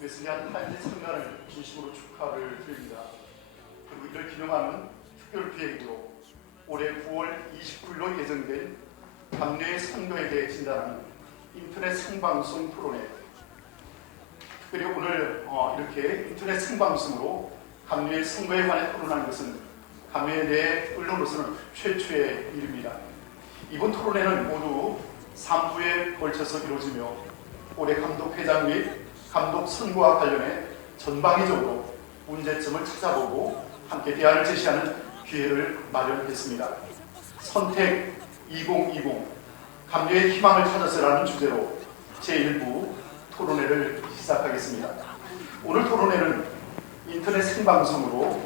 웨슬리안 탄지 창간을 진심으로 축하를 드립니다. 그리고 이를 기념하는 특별 기획으로 올해 9월 29일로 예정된 감리의 선거에 대해 진단하는 인터넷 생방송 토론회, 특별히 오늘 이렇게 인터넷 생방송으로 감리의 선거에 관해 토론하는 것은 감리에 대해 언론으로서는 최초의 일입니다. 이번 토론회는 모두 3부에 걸쳐서 이루어지며 올해 감독회장 및 감독 선거와 관련해 전방위적으로 문제점을 찾아보고 함께 대안을 제시하는 기회를 마련했습니다. 선택 2020 감리의 희망을 찾아서라는 주제로 제1부 토론회를 시작하겠습니다. 오늘 토론회는 인터넷 생방송으로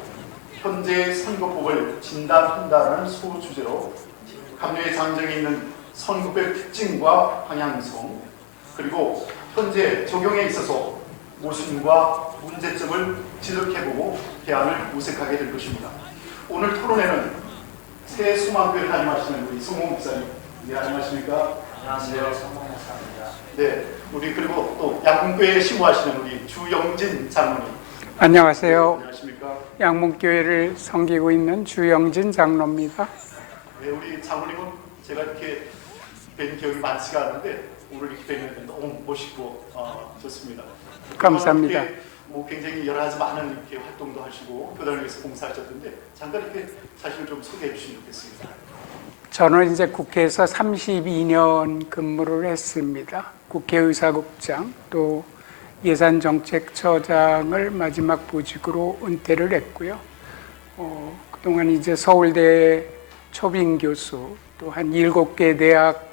현재 선거법을 진단한다는 소주제로 감리의 장정에 있는 선거법 특징과 방향성, 그리고 현재 적용에 있어서 모순과 문제점을 지적해보고 대안을 모색하게 될 것입니다. 오늘 토론회는 새 수만교회 담임하시는 우리 성모 목사님, 네, 안녕하십니까? 안녕하세요, 성모 목사입니다. 네, 우리 그리고 또 양문교회에 심호하시는 우리 주영진 장로님. 안녕하세요. 네, 안녕하십니까? 양문교회를 섬기고 있는 주영진 장로입니다. 네, 우리 장로님은 제가 이렇게 뵌 기억이 많지가 않은데 오늘 이렇게 뵈면 너무 멋있고 좋습니다. 감사합니다. 뭐 굉장히 여러 가지 많은 이렇게 활동도 하시고 교단을 위해서 봉사하셨던데 잠깐 이렇게 자신을 좀 소개해 주시면 좋겠습니다. 저는 이제 국회에서 32년 근무를 했습니다. 국회의사국장 또 예산정책처장을 마지막 보직으로 은퇴를 했고요. 그동안 이제 서울대 초빙 교수 또 한 7개 대학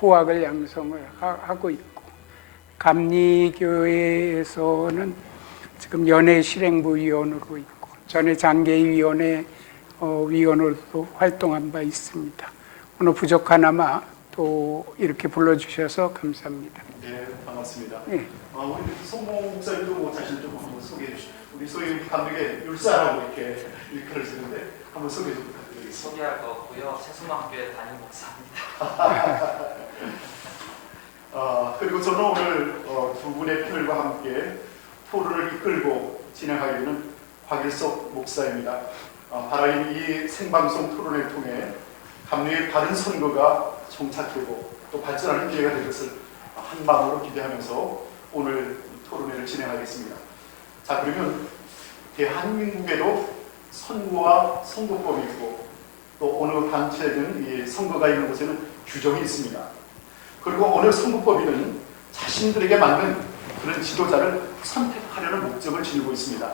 후학을 양성을 하고 있고, 감리교회에서는 지금 연회 실행부 위원으로 있고 전에 장계위원회 위원으로도 활동한 바 있습니다. 오늘 부족하나마 또 이렇게 불러주셔서 감사합니다. 네, 반갑습니다. 네. 우리 성모 목사님도 뭐 자신을 좀 한번 소개해 주시죠. 우리 소위 감독의 율사라고 이렇게 일컬을 쓰는데 한번 소개 좀 부탁드리겠습니다. 소개할 거 없고요. 새수만교회 담임 목사입니다. 그리고 저는 오늘 두 분의 편을과 함께 토론을 이끌고 진행하게 되는 곽일석 목사입니다. 바라인 이 생방송 토론을 통해 감리의 바른 선거가 정착되고 또 발전하는 기회가 될 것을 한 마음으로 기대하면서 오늘 토론회를 진행하겠습니다. 자, 그러면 대한민국에도 선거와 선거법이 있고 또 어느 단체든 이 선거가 있는 곳에는 규정이 있습니다. 그리고 어느 선거법인은 자신들에게 맞는 그런 지도자를 선택하려는 목적을 지니고 있습니다.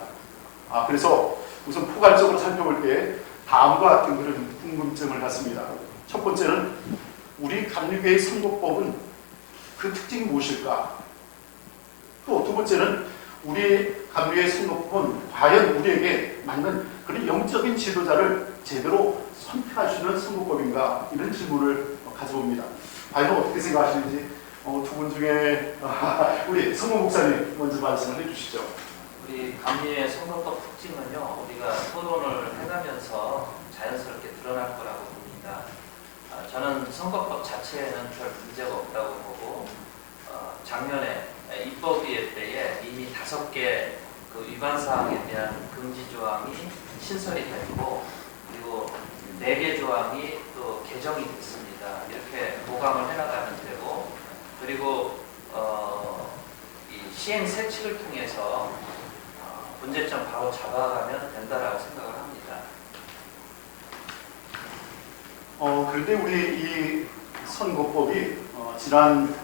그래서 우선 포괄적으로 살펴볼 때 다음과 같은 그런 궁금증을 갖습니다. 첫 번째는 우리 감리교회의 선거법은 그 특징이 무엇일까? 또 두 번째는 우리 감리교회의 선거법은 과연 우리에게 맞는 그런 영적인 지도자를 제대로 선택할 수 있는 선거법인가? 이런 질문을 가져봅니다. 과연 어떻게 생각하시는지 두 분 중에 우리 성모 목사님 먼저 말씀을 해주시죠. 우리 감리의 선거법 특징은요, 우리가 토론을 해가면서 자연스럽게 드러날 거라고 봅니다. 저는 선거법 자체에는 별 문제가 없다고 보고, 작년에 입법위에 때에 이미 5개 그 위반 사항에 대한 금지 조항이 신설이 됐고, 그리고 4개 조항이 또 개정이 됐습니다. 이렇게 보강을 해나가는 되고, 그리고 이 시행 세칙을 통해서 문제점 바로 잡아가면 된다라고 생각을 합니다. 그런데 우리 이 선거법이 지난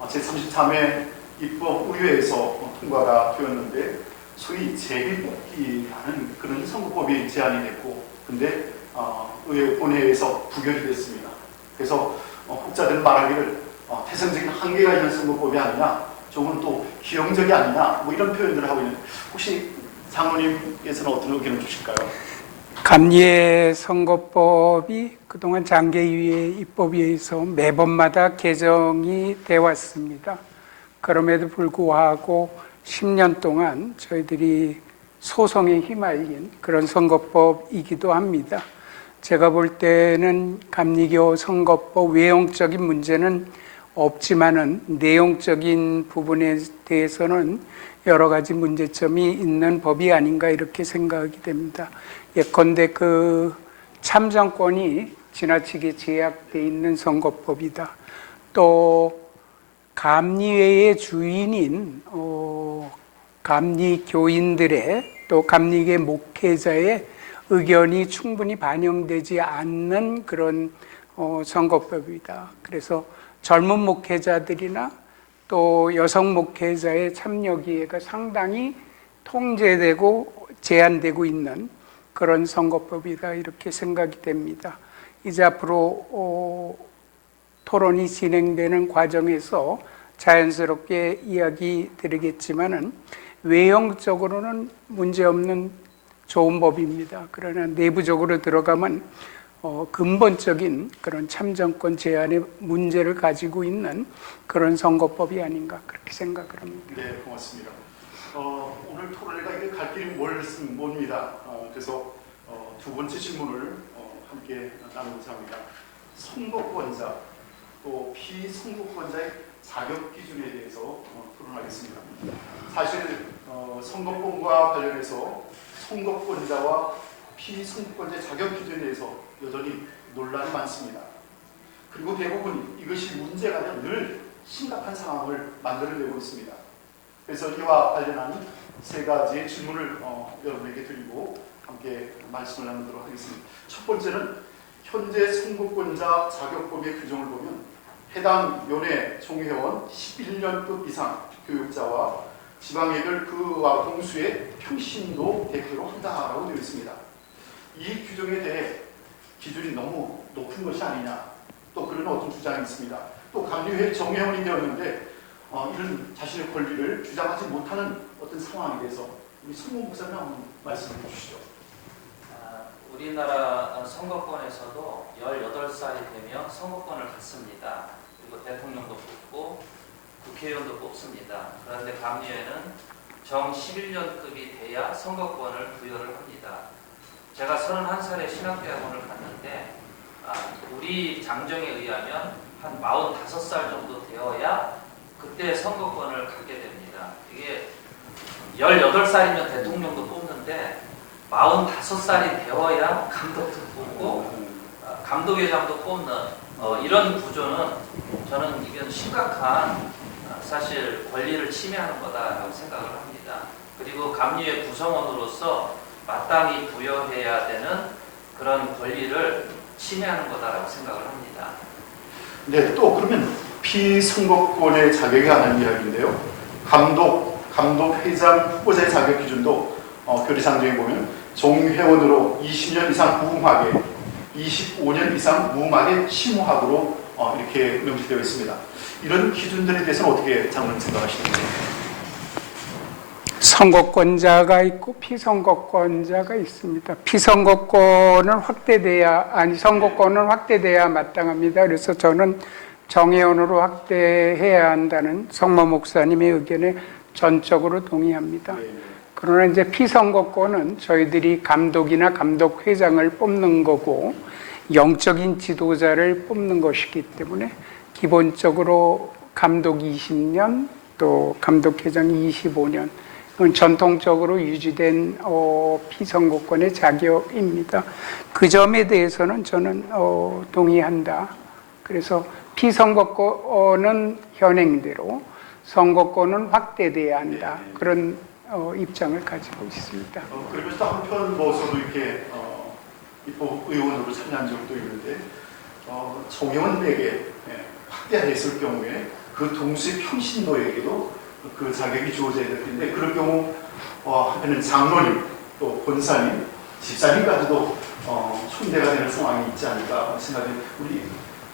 제33회 입법의회에서 통과가 되었는데 소위 제비뽑기라는 그런 선거법이 제안이 됐고, 근데 의회 본회의에서 부결이 됐습니다. 그래서 혹자들은 말하기를 태생적인 한계가 있는 선거법이 아니냐, 조금 또 기형적이 아니냐, 뭐 이런 표현들을 하고 있는데 혹시 장로님께서는 어떤 의견을 주실까요? 감리의 선거법이 그동안 장계위의 입법위에서 매번마다 개정이 되어 왔습니다. 그럼에도 불구하고 10년 동안 저희들이 소송에 휘말린 그런 선거법이기도 합니다. 제가 볼 때는 감리교 선거법 외형적인 문제는 없지만은 내용적인 부분에 대해서는 여러 가지 문제점이 있는 법이 아닌가 이렇게 생각이 됩니다. 예컨대 그 참정권이 지나치게 제약되어 있는 선거법이다. 또 감리회의 주인인 감리 교인들의 또 감리계 목회자의 의견이 충분히 반영되지 않는 그런 선거법이다. 그래서 젊은 목회자들이나 또 여성 목회자의 참여 기회가 상당히 통제되고 제한되고 있는 그런 선거법이다 이렇게 생각이 됩니다. 이제 앞으로 토론이 진행되는 과정에서 자연스럽게 이야기 드리겠지만은 외형적으로는 문제없는 좋은 법입니다. 그러나 내부적으로 들어가면 근본적인 그런 참정권 제한의 문제를 가지고 있는 그런 선거법이 아닌가 그렇게 생각을 합니다. 네, 고맙습니다. 오늘 토론회가 이게 갈 길이 멉니다. 그래서 두 번째 질문을 함께 나누고자 합니다. 선거권자 또 피선거권자의 자격 기준에 대해서 토론하겠습니다. 사실 선거권과 관련해서 선거권자와 피선거권자의 자격 기준에 대해서 여전히 논란이 많습니다. 그리고 대부분 이것이 문제가 되면 늘 심각한 상황을 만들어내고 있습니다. 그래서 이와 관련한 세 가지의 질문을 여러분에게 드리고 함께 말씀을 나누도록 하겠습니다. 첫 번째는 현재 선거권자 자격법의 규정을 보면 해당 연회 총회원 11년급 이상 교육자와 지방예별 그와 동수의 평신도 대표로 한다라고 되어 있습니다. 이 규정에 대해 기준이 너무 높은 것이 아니냐 또 그런 어떤 주장이 있습니다. 또 감리회 정회원이 되었는데 이런 자신의 권리를 주장하지 못하는 어떤 상황에 대해서 우리 손문 목사님 한번 말씀해 주시죠. 우리나라 선거권에서도 18살이 되면 선거권을 갖습니다. 그리고 대통령도 뽑고 국회의원도 뽑습니다. 그런데 감리회는 정 11년급이 돼야 선거권을 부여를 합니다. 제가 31살에 신학대학원을 갔는데 우리 장정에 의하면 한 45살 정도 되어야 그때 선거권을 갖게 됩니다. 이게 18살이면 대통령도 뽑는데 45살이 되어야 감독도 뽑고 감독회장도 뽑는 이런 구조는 저는 이건 심각한 사실 권리를 침해하는 거다라고 생각을 합니다. 그리고 감리회 구성원으로서 마땅히 부여해야 되는 그런 권리를 침해하는 거다라고 생각을 합니다. 네, 또 그러면 피선거권의 자격에 관한 이야기인데요. 감독, 회장, 후보자의 자격 기준도 교리상정에 보면 종회원으로 20년 이상 무음하게, 25년 이상 무음하게 심우학으로 이렇게 명시되어 있습니다. 이런 기준들에 대해서는 어떻게 장로님 생각하시는지? 선거권자가 있고 피선거권자가 있습니다. 피선거권은 선거권은 확대돼야 마땅합니다. 그래서 저는 정회원으로 확대해야 한다는 성모 목사님의 의견에 전적으로 동의합니다. 그러나 이제 피선거권은 저희들이 감독이나 감독회장을 뽑는 거고 영적인 지도자를 뽑는 것이기 때문에 기본적으로 감독 20년 또 감독회장 25년 이건 전통적으로 유지된 피선거권의 자격입니다. 그 점에 대해서는 저는 동의한다. 그래서 피선거권은 현행대로 선거권은 확대돼야 한다. 그런 입장을 가지고 있습니다. 그리고 또 한편 저도 이렇게 입법 의원으로 참여한 적도 있는데 정의원에게 확대했을 경우에 그 동시에 평신도에게도 그 자격이 주어져야 될 텐데 그럴 경우 한편은 장로님 또 권사님 집사님까지도 총대가 되는 상황이 있지 않을까 생각해 우리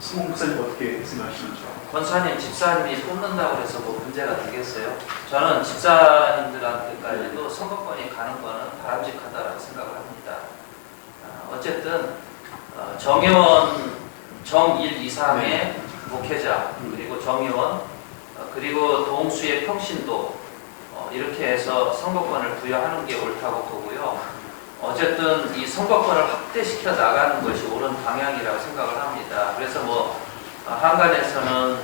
손문 목사님 어떻게 생각하시는지요? 권사님, 집사님이 뽑는다고 해서 뭐 문제가 되겠어요? 저는 집사님들한테까지도 선거권이 가는 거는 바람직하다고 생각을 합니다. 어쨌든 정회원 정1 이상의 목회자 그리고 정의원 그리고 동수의 평신도 이렇게 해서 선거권을 부여하는 게 옳다고 보고요. 어쨌든 이 선거권을 확대시켜 나가는 것이 옳은 방향이라고 생각을 합니다. 그래서 뭐 한간에서는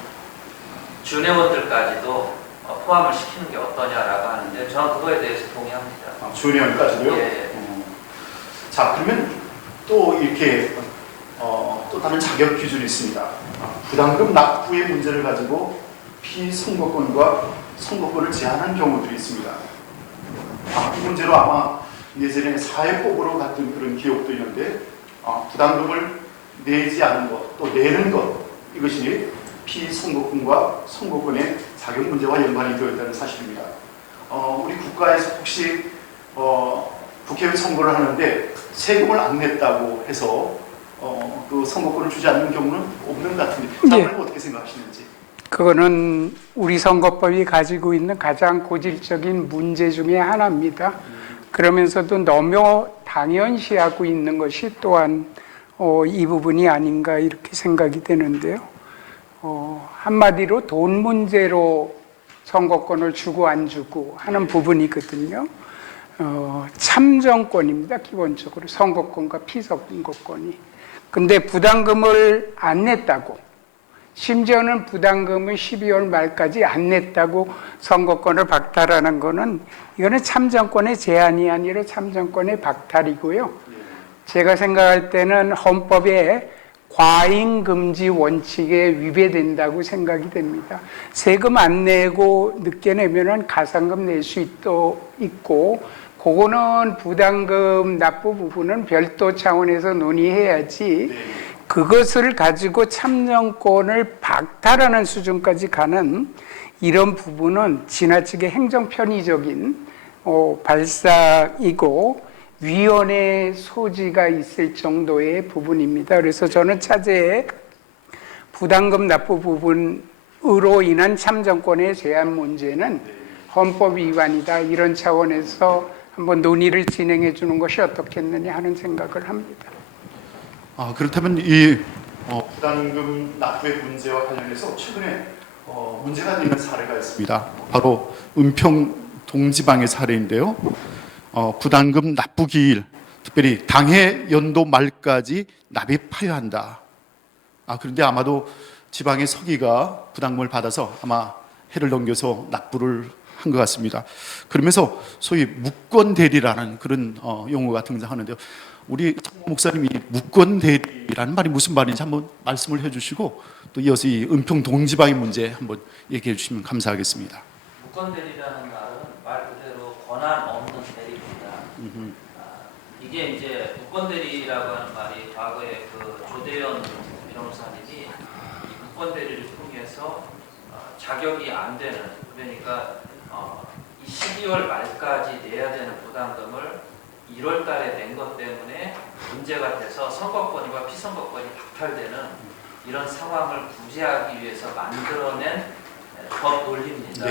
준회원들까지도 포함을 시키는 게 어떠냐라고 하는데 저는 그거에 대해서 동의합니다. 준회원까지도요? 예. 자, 그러면 또 이렇게 또 다른 자격 기준이 있습니다. 부담금 납부의 문제를 가지고 피선거권과 선거권을 제한한 경우들이 있습니다. 이 문제로 아마 예전에 사회법으로 갔던 그런 기억도 있는데 부담금을 내지 않은 것, 또 내는 것, 이것이 피선거권과 선거권의 자격 문제와 연관이 되어 있다는 사실입니다. 우리 국가에서 혹시 국회의원 선거를 하는데 세금을 안 냈다고 해서 그 선거권을 주지 않는 경우는 없는 것 같은데 장관님 어떻게 생각하시는지? 그거는 우리 선거법이 가지고 있는 가장 고질적인 문제 중에 하나입니다. 그러면서도 너무 당연시하고 있는 것이 또한 이 부분이 아닌가 이렇게 생각이 되는데요. 한마디로 돈 문제로 선거권을 주고 안 주고 하는 부분이거든요. 참정권입니다. 기본적으로 선거권과 피선거권이. 근데 부담금을 안 냈다고, 심지어는 부담금을 12월 말까지 안 냈다고 선거권을 박탈하는 거는 이거는 참정권의 제한이 아니라 참정권의 박탈이고요. 제가 생각할 때는 헌법의 과잉금지 원칙에 위배된다고 생각이 됩니다. 세금 안 내고 늦게 내면은 가산금 낼 수 있고, 그거는 부담금 납부 부분은 별도 차원에서 논의해야지, 그것을 가지고 참정권을 박탈하는 수준까지 가는 이런 부분은 지나치게 행정 편의적인 발상이고 위헌의 소지가 있을 정도의 부분입니다. 그래서 저는 차제에 부담금 납부 부분으로 인한 참정권의 제한 문제는 헌법 위반이다, 이런 차원에서 한번 논의를 진행해 주는 것이 어떻겠느냐 하는 생각을 합니다. 그렇다면 이 부담금 납부의 문제와 관련해서 최근에 문제가 되는 사례가 있습니다. 바로 은평 동지방의 사례인데요. 부담금 납부 기일, 특별히 당해 연도 말까지 납입하여야 한다. 그런데 아마도 지방의 서기가 부담금을 받아서 아마 해를 넘겨서 납부를 한 것 같습니다. 그러면서 소위 무권 대리라는 그런 용어가 등장하는데요. 우리 목사님이 무권 대리라는 말이 무슨 말인지 한번 말씀을 해주시고 또 이어서 이 은평 동지방의 문제 한번 얘기해 주시면 감사하겠습니다. 무권 대리라는 말은 말 그대로 권한 없는 대리입니다. 이게 이제 무권 대리라고 하는 말이 과거에 그 조대현 변호사님이 이 무권 대리를 통해서 자격이 안 되는, 그러니까 이 12월 말까지 내야 되는 부담금을 1월 달에 낸 것 때문에 문제가 돼서 선거권과 피선거권이 박탈되는 이런 상황을 구제하기 위해서 만들어낸 법 논리입니다.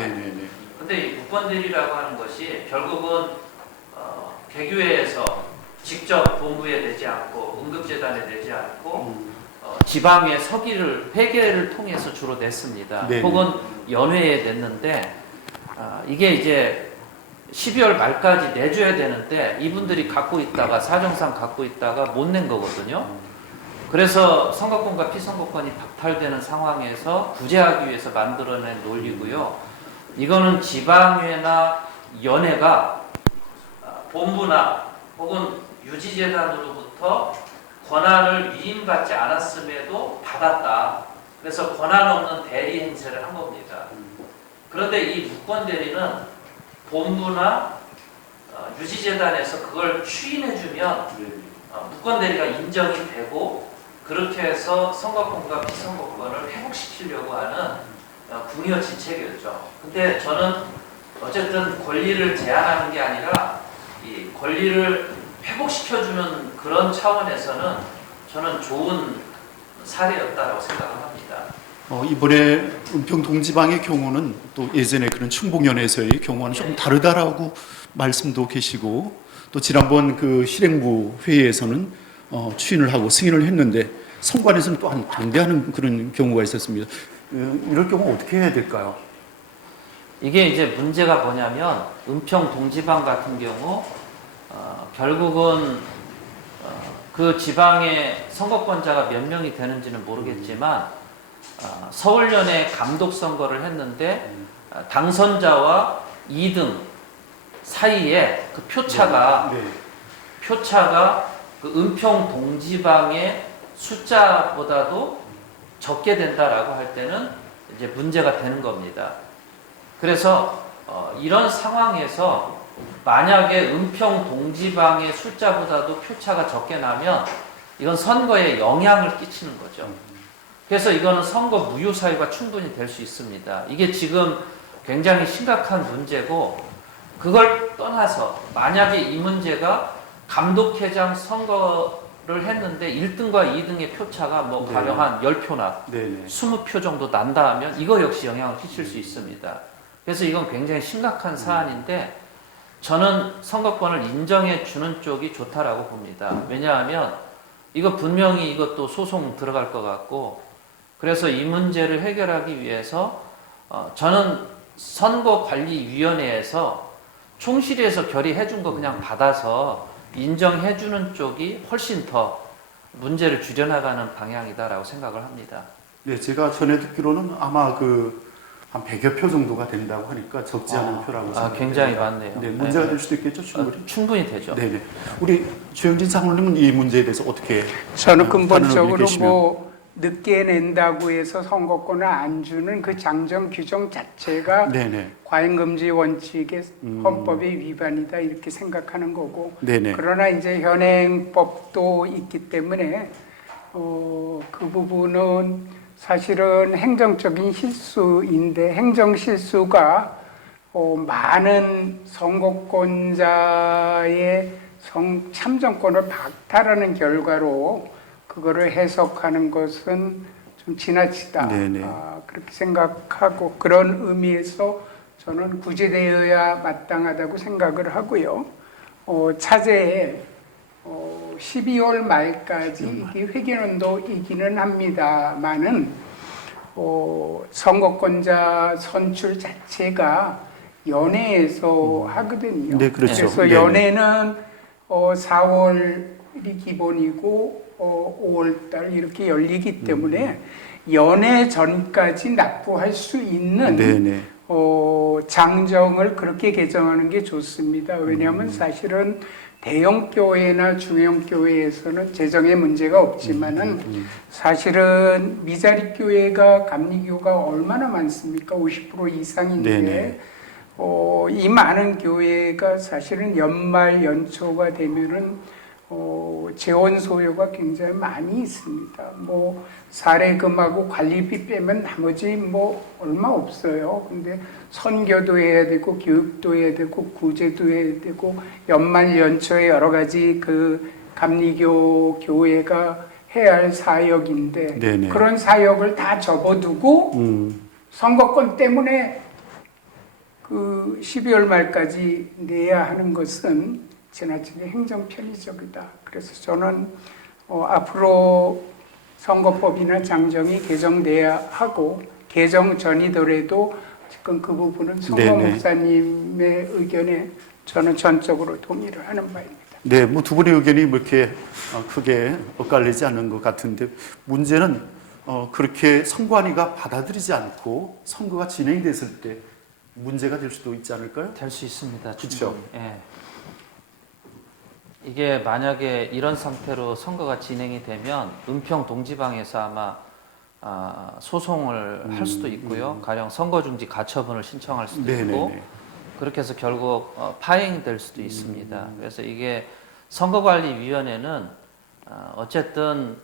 그런데 이 무권 대리라고 하는 것이 결국은 개교회에서 직접 본부에 내지 않고 응급재단에 내지 않고 지방의 서기를 회계를 통해서 주로 냈습니다. 혹은 연회에 냈는데 이게 이제 12월 말까지 내줘야 되는데 이분들이 갖고 있다가 사정상 갖고 있다가 못 낸 거거든요. 그래서 선거권과 피선거권이 박탈되는 상황에서 구제하기 위해서 만들어낸 논리고요. 이거는 지방회나 연회가 본부나 혹은 유지재단으로부터 권한을 위임받지 않았음에도 받았다. 그래서 권한 없는 대리 행세를 한 겁니다. 그런데 이 무권 대리는 본부나 유지재단에서 그걸 추인해주면 무권 대리가 인정이 되고 그렇게 해서 선거권과 피선거권을 회복시키려고 하는 궁여 지책이었죠. 근데 저는 어쨌든 권리를 제한하는 게 아니라 이 권리를 회복시켜주는 그런 차원에서는 저는 좋은 사례였다고 생각을 합니다. 이번에 은평 동지방의 경우는 또 예전에 그런 충북연에서의 경우와는 조금 다르다라고 말씀도 계시고 또 지난번 그 실행부 회의에서는 추인을 하고 승인을 했는데 선관에서는 또한 반대하는 그런 경우가 있었습니다. 이럴 경우 어떻게 해야 될까요? 이게 이제 문제가 뭐냐면 은평 동지방 같은 경우 결국은 그 지방의 선거권자가 몇 명이 되는지는 모르겠지만 서울연에 감독 선거를 했는데 당선자와 2등 사이에 그 표차가 네. 그 은평 동지방의 숫자보다도 적게 된다라고 할 때는 이제 문제가 되는 겁니다. 그래서 이런 상황에서 만약에 은평 동지방의 숫자보다도 표차가 적게 나면 이건 선거에 영향을 끼치는 거죠. 그래서 이거는 선거 무효 사유가 충분히 될 수 있습니다. 이게 지금 굉장히 심각한 문제고, 그걸 떠나서 만약에 이 문제가 감독회장 선거를 했는데 1등과 2등의 표차가 뭐 네. 가령 한 10표나 네네. 20표 정도 난다 하면 이거 역시 영향을 끼칠 수 있습니다. 그래서 이건 굉장히 심각한 사안인데 저는 선거권을 인정해 주는 쪽이 좋다라고 봅니다. 왜냐하면 이거 분명히 이것도 소송 들어갈 것 같고, 그래서 이 문제를 해결하기 위해서 저는 선거관리위원회에서 총실에서 결의해 준 거 그냥 받아서 인정해 주는 쪽이 훨씬 더 문제를 줄여나가는 방향이다라고 생각을 합니다. 네, 제가 전에 듣기로는 아마 한 100여 표 정도가 된다고 하니까 적지 않은 표라고 생각합니다. 굉장히 많네요. 네, 문제가 네. 될 수도 있겠죠, 충분히. 충분히 되죠. 네네. 우리 주영진 장로님은 이 문제에 대해서 어떻게 저는 판단을 근본적으로 계시면? 뭐 늦게 낸다고 해서 선거권을 안 주는 그 장정 규정 자체가 네네. 과잉금지 원칙의 헌법의 위반이다 이렇게 생각하는 거고, 네네. 그러나 이제 현행법도 있기 때문에 그 부분은 사실은 행정적인 실수인데, 행정 실수가 많은 선거권자의 참정권을 박탈하는 결과로 그거를 해석하는 것은 좀 지나치다. 네네. 그렇게 생각하고, 그런 의미에서 저는 구제되어야 마땅하다고 생각을 하고요. 차제에 12월 말까지 이게 회계연도이기는 합니다만은 선거권자 선출 자체가 연회에서 하거든요. 네, 그렇죠. 그래서 네네. 연회는 4월이 기본이고 5월달 이렇게 열리기 때문에 연회 전까지 납부할 수 있는 네네. 장정을 그렇게 개정하는 게 좋습니다. 왜냐하면 사실은 대형 교회나 중형 교회에서는 재정에 문제가 없지만은 사실은 미자립 교회가 감리교가 얼마나 많습니까? 50% 이상인데 네네. 이 많은 교회가 사실은 연말 연초가 되면은 재원 소요가 굉장히 많이 있습니다. 뭐 사례금하고 관리비 빼면 나머지 뭐 얼마 없어요. 근데 선교도 해야 되고 교육도 해야 되고 구제도 해야 되고 연말 연초에 여러 가지 그 감리교 교회가 해야 할 사역인데, 네네. 그런 사역을 다 접어두고 선거권 때문에 그 12월 말까지 내야 하는 것은 지나치게 행정 편의적이다. 그래서 저는 앞으로 선거법이나 장정이 개정돼야 하고, 개정 전이더라도 지금 그 부분은 송모 네네. 목사님의 의견에 저는 전적으로 동의를 하는 바입니다. 네, 뭐 두 분의 의견이 뭐 이렇게 크게 엇갈리지 않는 것 같은데, 문제는 그렇게 선관위가 받아들이지 않고 선거가 진행됐을 때 문제가 될 수도 있지 않을까요? 될 수 있습니다. 그쵸. 충분히. 예. 이게 만약에 이런 상태로 선거가 진행이 되면 은평 동지방에서 아마 소송을 할 수도 있고요. 가령 선거중지 가처분을 신청할 수도 있고, 네네네. 그렇게 해서 결국 파행이 될 수도 있습니다. 그래서 이게 선거관리위원회는 어쨌든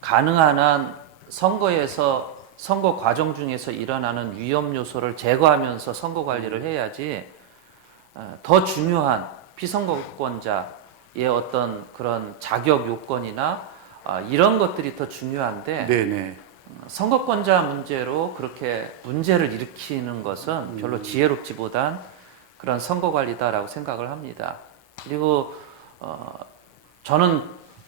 가능한 한 선거에서 선거 과정 중에서 일어나는 위험 요소를 제거하면서 선거 관리를 해야지 더 중요한 피선거권자의 어떤 그런 자격 요건이나 이런 것들이 더 중요한데, 네네. 선거권자 문제로 그렇게 문제를 일으키는 것은 별로 지혜롭지보단 그런 선거 관리다라고 생각을 합니다. 그리고 저는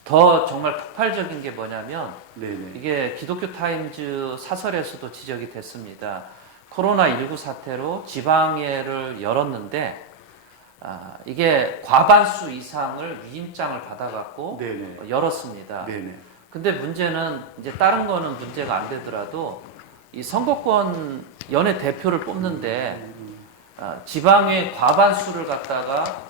더 정말 폭발적인 게 뭐냐면, 네네. 이게 기독교 타임즈 사설에서도 지적이 됐습니다. 코로나19 사태로 지방예를 열었는데 이게 과반수 이상을 위임장을 받아갖고 네네. 열었습니다. 네네. 근데 문제는 이제 다른 거는 문제가 안 되더라도 이 선거권 연예 대표를 뽑는데 지방의 과반수를 갖다가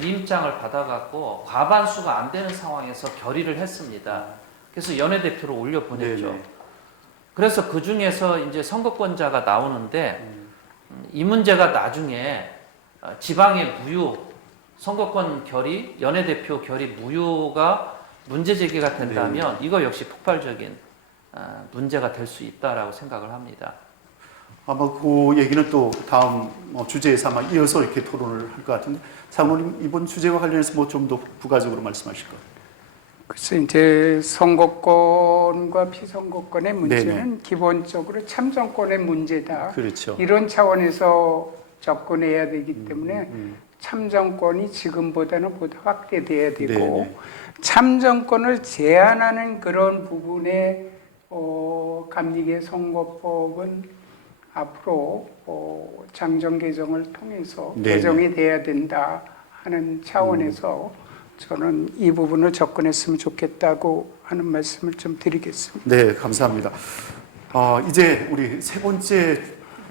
위임장을 받아갖고 과반수가 안 되는 상황에서 결의를 했습니다. 그래서 연예 대표로 올려 보냈죠. 네네. 그래서 그 중에서 이제 선거권자가 나오는데 이 문제가 나중에 지방의 무효 선거권 결의, 연예 대표 결의 무효가 문제 제기가 된다면 이거 역시 폭발적인 문제가 될 수 있다라고 생각을 합니다. 아마 그 얘기는 또 다음 주제에서 아마 이어서 이렇게 토론을 할 것 같은데 장로님 이번 주제와 관련해서 뭐 좀 더 부가적으로 말씀하실까요? 그래서 이제 선거권과 피선거권의 문제는 네네. 기본적으로 참정권의 문제다. 그렇죠. 이런 차원에서 접근해야 되기 때문에 참정권이 지금보다는 보다 확대돼야 되고 네네. 참정권을 제한하는 그런 부분에 감리계 선거법은 앞으로 장정 개정을 통해서 네네. 개정이 돼야 된다 하는 차원에서 저는 이 부분을 접근했으면 좋겠다고 하는 말씀을 좀 드리겠습니다. 네, 감사합니다. 이제 우리 세 번째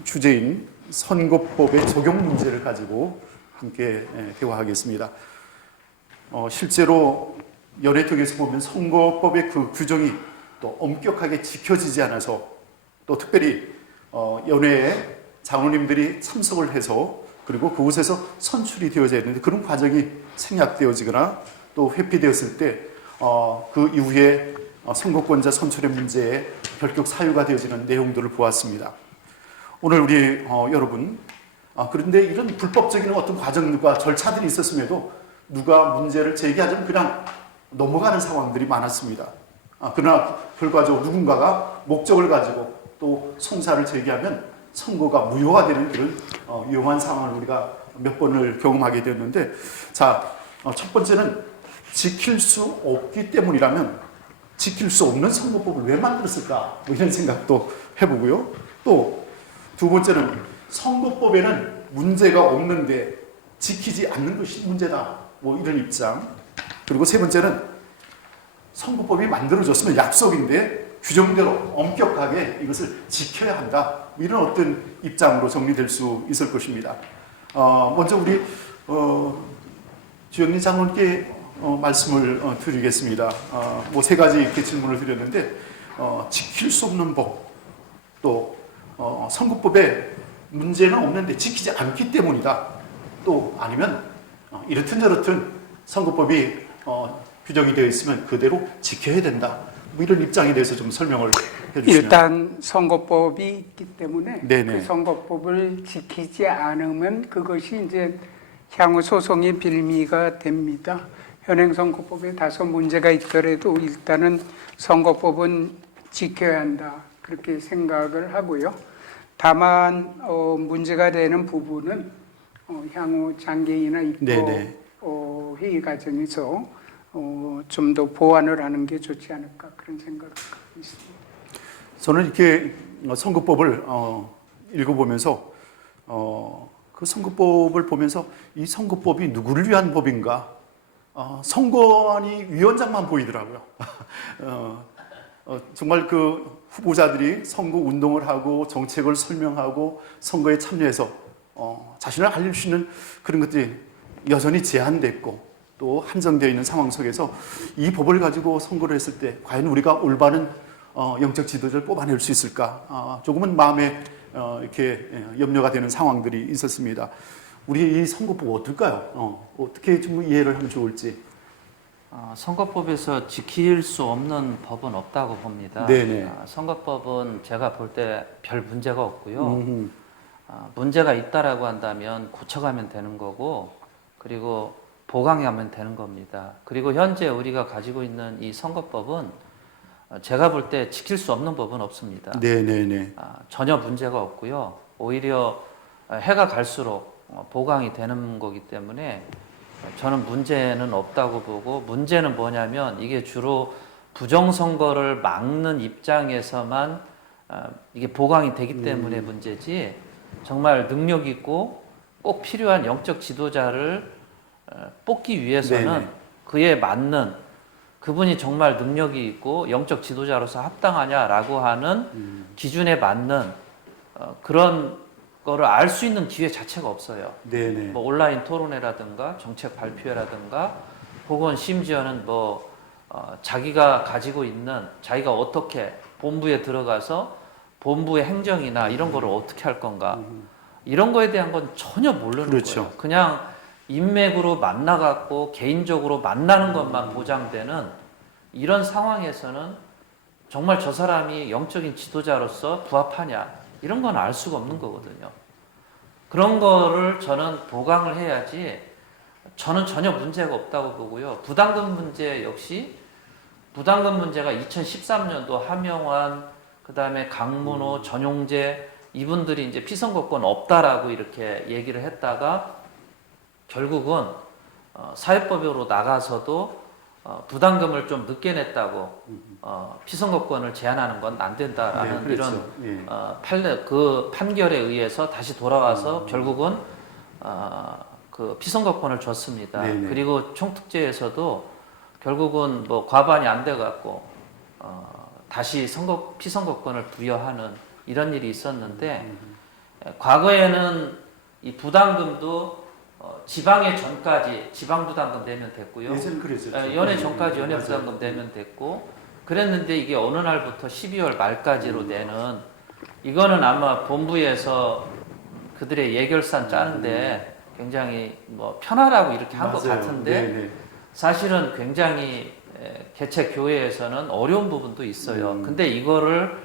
주제인 선거법의 적용 문제를 가지고 함께 대화하겠습니다. 실제로 연예통에서 보면 선거법의 그 규정이 또 엄격하게 지켜지지 않아서 또 특별히 연회에 장로님들이 참석을 해서 그리고 그곳에서 선출이 되어져야 되는데 그런 과정이 생략되어지거나 또 회피되었을 때 그 이후에 선거권자 선출의 문제에 결격 사유가 되어지는 내용들을 보았습니다. 오늘 우리 여러분 그런데 이런 불법적인 어떤 과정과 절차들이 있었음에도 누가 문제를 제기하자면 그냥 넘어가는 상황들이 많았습니다. 그러나 결과적으로 누군가가 목적을 가지고 또 송사를 제기하면 선거가 무효가 되는 그런 위험한 상황을 우리가 몇 번을 경험하게 되었는데 자, 첫 번째는 지킬 수 없기 때문이라면 지킬 수 없는 선거법을 왜 만들었을까 뭐 이런 생각도 해보고요. 또 두 번째는 선거법에는 문제가 없는데 지키지 않는 것이 문제다 뭐 이런 입장. 그리고 세 번째는 선거법이 만들어졌으면 약속인데 규정대로 엄격하게 이것을 지켜야 한다. 이런 어떤 입장으로 정리될 수 있을 것입니다. 먼저 우리 주영린 장로님께 말씀을 드리겠습니다. 뭐 세 가지 이렇게 질문을 드렸는데 지킬 수 없는 법, 또 선거법에 문제는 없는데 지키지 않기 때문이다. 또 아니면 이렇든 저렇든 선거법이 규정이 되어 있으면 그대로 지켜야 된다. 뭐 이런 입장에 대해서 좀 설명을 해주시면. 일단 선거법이 있기 때문에 네네. 그 선거법을 지키지 않으면 그것이 이제 향후 소송의 빌미가 됩니다. 현행 선거법에 다소 문제가 있더라도 일단은 선거법은 지켜야 한다 그렇게 생각을 하고요. 다만 문제가 되는 부분은 향후 장개인이나 입법 회의 과정에서 좀 더 보완을 하는 게 좋지 않을까 그런 생각을 갖고 있습니다. 저는 이렇게 선거법을 읽어보면서 그 선거법을 보면서 이 선거법이 누구를 위한 법인가? 선관위 위원장만 보이더라고요. 정말 그 후보자들이 선거 운동을 하고 정책을 설명하고 선거에 참여해서 자신을 알릴 수 있는 그런 것들이 여전히 제한됐고 또 한정되어 있는 상황 속에서 이 법을 가지고 선거를 했을 때 과연 우리가 올바른 영적 지도자를 뽑아낼 수 있을까? 조금은 마음에 이렇게 염려가 되는 상황들이 있었습니다. 우리 이 선거법 어떨까요? 어떻게 좀 이해를 하면 좋을지. 선거법에서 지킬 수 없는 법은 없다고 봅니다. 네네. 선거법은 제가 볼 때 별 문제가 없고요. 문제가 있다라고 한다면 고쳐가면 되는 거고, 그리고 보강하면 되는 겁니다. 그리고 현재 우리가 가지고 있는 이 선거법은 제가 볼 때 지킬 수 없는 법은 없습니다. 네네네. 전혀 문제가 없고요. 오히려 해가 갈수록 보강이 되는 거기 때문에 저는 문제는 없다고 보고, 문제는 뭐냐면 이게 주로 부정선거를 막는 입장에서만 이게 보강이 되기 때문에 문제지, 정말 능력 있고 꼭 필요한 영적 지도자를 뽑기 위해서는 네네. 그에 맞는 그분이 정말 능력이 있고 영적 지도자로서 합당하냐라고 하는 기준에 맞는 그런 거를 알 수 있는 기회 자체가 없어요. 네네. 뭐 온라인 토론회라든가 정책 발표회라든가 혹은 심지어는 뭐 자기가 가지고 있는 자기가 어떻게 본부에 들어가서 본부의 행정이나 이런 거를 어떻게 할 건가 이런 거에 대한 건 전혀 모르는 그렇죠. 거예요. 그냥 인맥으로 만나갖고 개인적으로 만나는 것만 보장되는 이런 상황에서는 정말 저 사람이 영적인 지도자로서 부합하냐 이런 건 알 수가 없는 거거든요. 그런 거를 저는 보강을 해야지 저는 전혀 문제가 없다고 보고요. 부담금 문제 역시 부담금 문제가 2013년도 하명환 그다음에 강문호, 전용재 이분들이 이제 피선거권 없다라고 이렇게 얘기를 했다가 결국은 사회법으로 나가서도 부담금을 좀 늦게 냈다고 피선거권을 제한하는 건 안 된다라는 네, 그렇죠. 이런 예. 그 판결에 의해서 다시 돌아와서 결국은 그 피선거권을 줬습니다. 네네. 그리고 총특제에서도 결국은 뭐 과반이 안 돼 갖고 다시 피선거권을 부여하는 이런 일이 있었는데 과거에는 이 부담금도 지방에 전까지 지방 부담금 내면 됐고요. 예전 그랬었죠. 연애 전까지 연애 맞아요. 부담금 내면 됐고 그랬는데 이게 어느 날부터 12월 말까지로 내는 이거는 아마 본부에서 그들의 예결산 짜는데 굉장히 뭐 편하라고 이렇게 한 것 맞아요. 같은데 네네. 사실은 굉장히 개최 교회에서는 어려운 부분도 있어요. 근데 이거를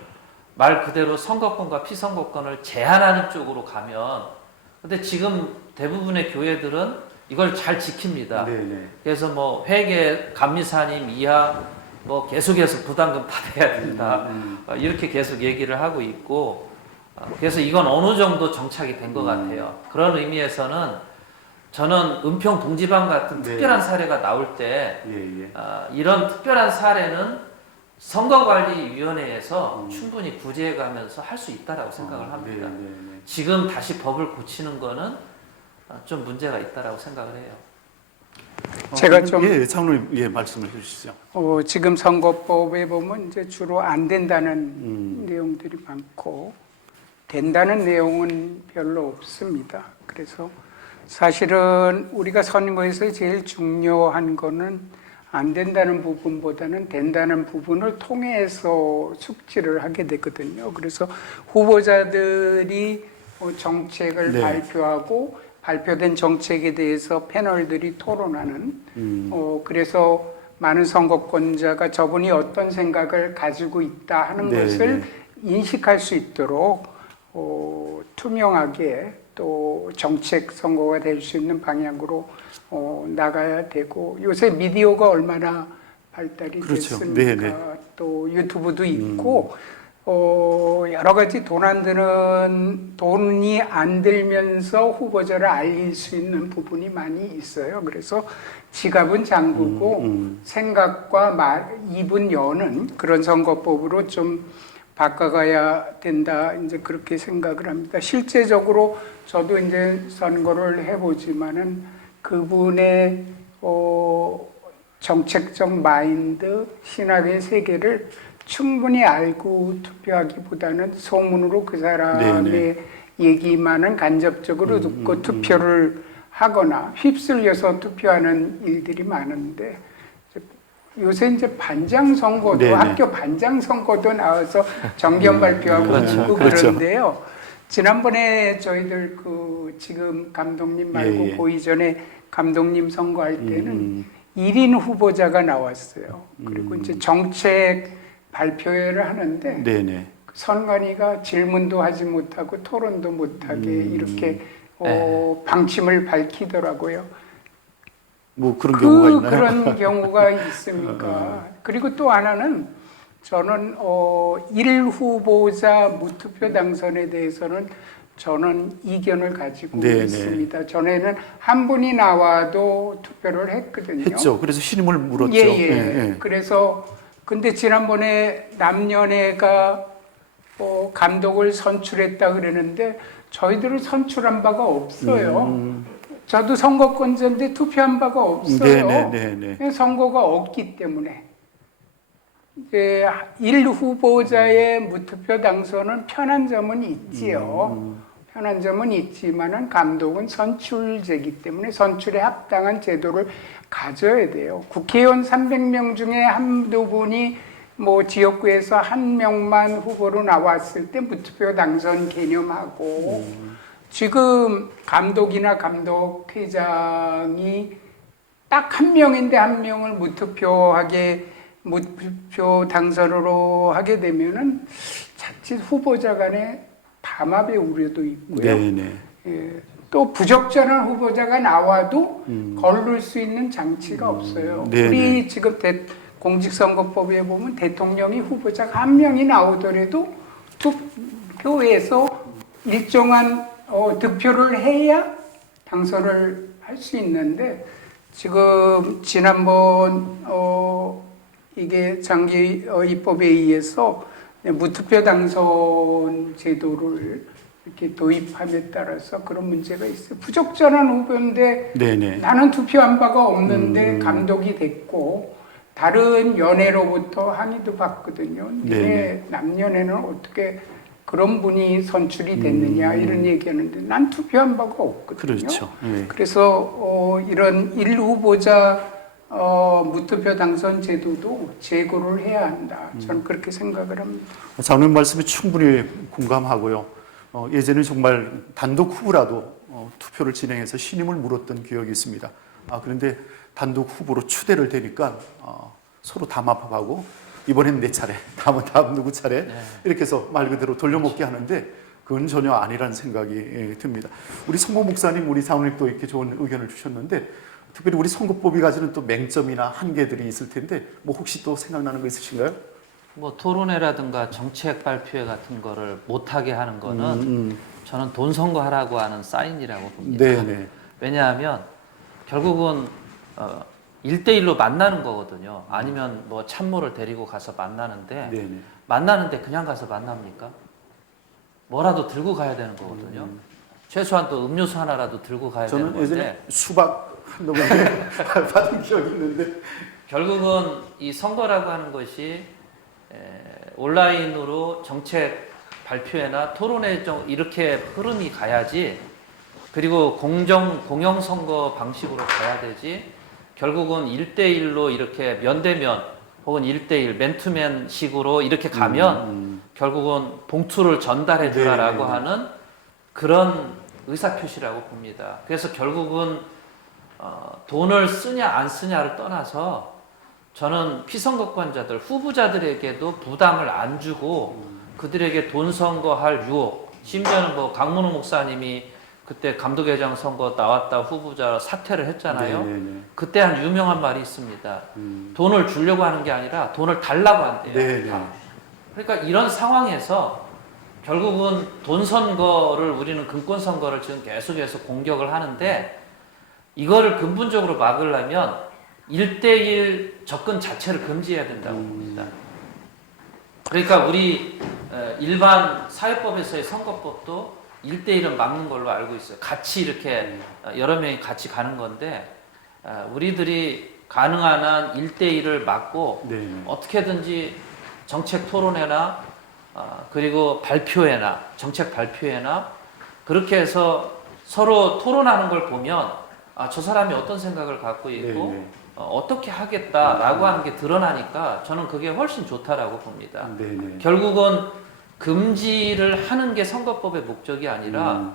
말 그대로 선거권과 피선거권을 제한하는 쪽으로 가면 근데 지금 대부분의 교회들은 이걸 잘 지킵니다. 네네. 그래서 뭐 회계 감리사님 이하 뭐 계속해서 부담금 받아야 된다. 이렇게 계속 얘기를 하고 있고 그래서 이건 어느 정도 정착이 된 것 같아요. 그런 의미에서는 저는 은평 동지방 같은 네. 특별한 사례가 나올 때 예, 예. 이런 특별한 사례는 선거관리위원회에서 충분히 구제해가면서 할 수 있다라고 생각을 합니다. 네네네. 지금 다시 법을 고치는 거는 좀 문제가 있다라고 생각을 해요. 제가 좀 예, 장로님 예 말씀을 해주시죠. 지금 선거법에 보면 이제 주로 안 된다는 내용들이 많고 된다는 내용은 별로 없습니다. 그래서 사실은 우리가 선거에서 제일 중요한 거는 안 된다는 부분보다는 된다는 부분을 통해서 숙지를 하게 되거든요. 그래서 후보자들이 정책을 네. 발표하고 발표된 정책에 대해서 패널들이 토론하는 그래서 많은 선거권자가 저분이 어떤 생각을 가지고 있다 하는 네, 것을 네. 인식할 수 있도록 투명하게 또 정책 선거가 될 수 있는 방향으로 나가야 되고 요새 미디어가 얼마나 발달이 그렇죠. 됐습니까? 네, 네. 또 유튜브도 있고 여러 가지 돈이 안 들면서 후보자를 알릴 수 있는 부분이 많이 있어요. 그래서 지갑은 잠그고 생각과 입은 여는 그런 선거법으로 좀 바꿔가야 된다. 이제 그렇게 생각을 합니다. 실제적으로 저도 이제 선거를 해보지만은 그분의 정책적 마인드, 신학의 세계를 충분히 알고 투표하기보다는 소문으로 그 사람의 네네. 얘기만은 간접적으로 듣고 투표를 하거나 휩쓸려서 투표하는 일들이 많은데 요새 이제 반장 선거도 네네. 학교 반장 선거도 나와서 정견 발표하고 그렇죠. 있고 그렇죠. 그런데요. 지난번에 저희들 그 지금 감독님 말고 예, 예. 그 이전에 감독님 선거할 때는 1인 후보자가 나왔어요. 그리고 이제 정책 발표회를 하는데 네네. 선관위가 질문도 하지 못하고 토론도 못하게 이렇게 네. 방침을 밝히더라고요. 뭐 그런 경우가 있나요? 그런 경우가 있습니까? 그리고 또 하나는 저는 1후보자 무투표 당선에 대해서는 저는 이견을 가지고 네네. 있습니다. 전에는 한 분이 나와도 투표를 했거든요. 했죠. 그래서 신임을 물었죠. 예. 그래서 근데 지난번에 남녀회가 감독을 선출했다 그러는데 저희들은 선출한 바가 없어요. 저도 선거권자인데 투표한 바가 없어요. 네네네. 선거가 없기 때문에 이제 1 후보자의 무투표 당선은 편한 점은 있지요. 편한 점은 있지만은 감독은 선출제이기 때문에 선출에 합당한 제도를 가져야 돼요. 국회의원 300명 중에 한두 분이 뭐 지역구에서 한 명만 후보로 나왔을 때 무투표 당선 개념하고 지금 감독이나 감독회장이 딱 한 명인데 한 명을 무투표 당선으로 하게 되면은 자칫 후보자 간에 담합의 우려도 있고요. 네네. 예, 또 부적절한 후보자가 나와도 거를 수 있는 장치가 없어요. 네네. 우리 지금 공직선거법에 보면 대통령이 후보자가 한 명이 나오더라도 투표에서 일정한 득표를 해야 당선을 할 수 있는데 지금 지난번 이게 장기 입법에 의해서 무투표 당선 제도를 이렇게 도입함에 따라서 그런 문제가 있어요. 부적절한 후보인데 네네. 나는 투표한 바가 없는데 감독이 됐고 다른 연예로부터 항의도 받거든요. 니네 남연예는 어떻게 그런 분이 선출이 됐느냐 이런 얘기하는데 난 투표한 바가 없거든요. 그렇죠. 네. 그래서 이런 1 후보자 무투표 당선 제도도 재고를 해야 한다. 저는 그렇게 생각을 합니다. 장로님 말씀에 충분히 공감하고요. 예전에 정말 단독 후보라도 투표를 진행해서 신임을 물었던 기억이 있습니다. 그런데 단독 후보로 추대를 되니까 서로 담합하고 이번엔 내 차례, 다음 누구 차례 이렇게 해서 말 그대로 돌려먹기 하는데 그건 전혀 아니라는 생각이 듭니다. 우리 성모 목사님, 우리 장로님 또 이렇게 좋은 의견을 주셨는데 특별히 우리 선거법이 가지는 또 맹점이나 한계들이 있을 텐데 뭐 혹시 또 생각나는 거 있으신가요? 뭐 토론회라든가 정책 발표회 같은 거를 못하게 하는 거는 저는 돈 선거하라고 하는 사인이라고 봅니다. 네네. 왜냐하면 결국은 1대1로 만나는 거거든요. 아니면 뭐 참모를 데리고 가서 만나는데 네네. 만나는데 그냥 가서 만납니까? 뭐라도 들고 가야 되는 거거든요. 최소한 또 음료수 하나라도 들고 가야 되는 저는 건데 예전에 수박 한 동안 받은 기억이 있는데 결국은 이 선거라고 하는 것이 온라인으로 정책 발표회나 토론회 이렇게 흐름이 가야지 그리고 공영 선거 방식으로 가야 되지 결국은 1대1로 이렇게 면대면 혹은 1대1 맨투맨 식으로 이렇게 가면 결국은 봉투를 전달해 주라라고 하는 그런 의사표시라고 봅니다. 그래서 결국은 돈을 쓰냐 안 쓰냐를 떠나서 저는 피선거권자들 후보자들에게도 부담을 안 주고 그들에게 돈 선거할 유혹 심지어는 뭐 강문호 목사님이 그때 감독회장 선거 나왔다 후보자 사퇴를 했잖아요. 네네네. 그때 한 유명한 말이 있습니다. 돈을 주려고 하는 게 아니라 돈을 달라고 한대요. 네네. 그러니까 이런 상황에서 결국은 돈 선거를 우리는 금권 선거를 지금 계속해서 공격을 하는데 이거를 근본적으로 막으려면 1대1 접근 자체를 금지해야 된다고 봅니다. 그러니까 우리 일반 사회법에서의 선거법도 1대1은 막는 걸로 알고 있어요. 같이 이렇게 여러 명이 같이 가는 건데 우리들이 가능한 한 1대1을 막고 네. 어떻게든지 정책 토론회나 그리고 발표회나 정책 발표회나 그렇게 해서 서로 토론하는 걸 보면 저 사람이 어떤 생각을 갖고 있고 네네. 어떻게 하겠다라고 하는 게 드러나니까 저는 그게 훨씬 좋다라고 봅니다. 네네. 결국은 금지를 하는 게 선거법의 목적이 아니라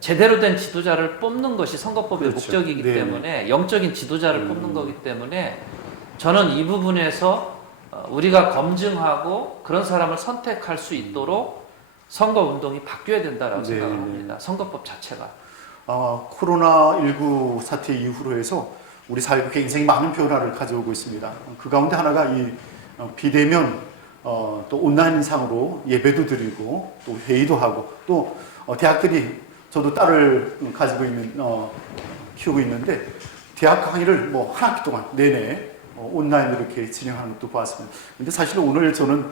제대로 된 지도자를 뽑는 것이 선거법의 그렇죠. 목적이기 네네. 때문에 영적인 지도자를 뽑는 거기 때문에 저는 이 부분에서 우리가 검증하고 그런 사람을 선택할 수 있도록 선거운동이 바뀌어야 된다라고 네네. 생각을 합니다. 선거법 자체가. 코로나19 사태 이후로 해서 우리 사회가 굉장히 많은 변화를 가져오고 있습니다. 그 가운데 하나가 이 비대면 또 온라인상으로 예배도 드리고 또 회의도 하고 또 대학들이 저도 딸을 가지고 있는 키우고 있는데 대학 강의를 뭐 한 학기 동안 내내 온라인으로 이렇게 진행하는 것도 보았습니다. 근데 사실 오늘 저는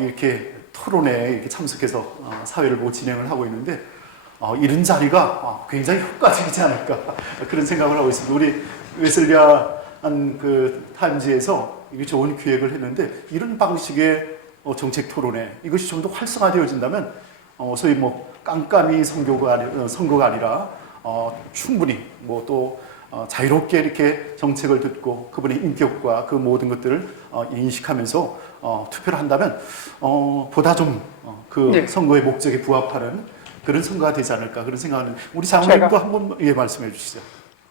이렇게 토론에 이렇게 참석해서 사회를 뭐 진행을 하고 있는데 이런 자리가 굉장히 효과적이지 않을까 그런 생각을 하고 있습니다. 우리 웨슬리아 그 타임지에서 이게 좋은 기획을 했는데 이런 방식의 정책 토론회 이것이 좀 더 활성화되어진다면 소위 뭐 깜깜이 선거가 아니라 충분히 뭐 또 자유롭게 이렇게 정책을 듣고 그분의 인격과 그 모든 것들을 인식하면서 투표를 한다면 보다 좀 그 네. 선거의 목적에 부합하는 그런 선거가 되지 않을까 그런 생각하는 우리 장관님도 한번 말씀해 주시죠.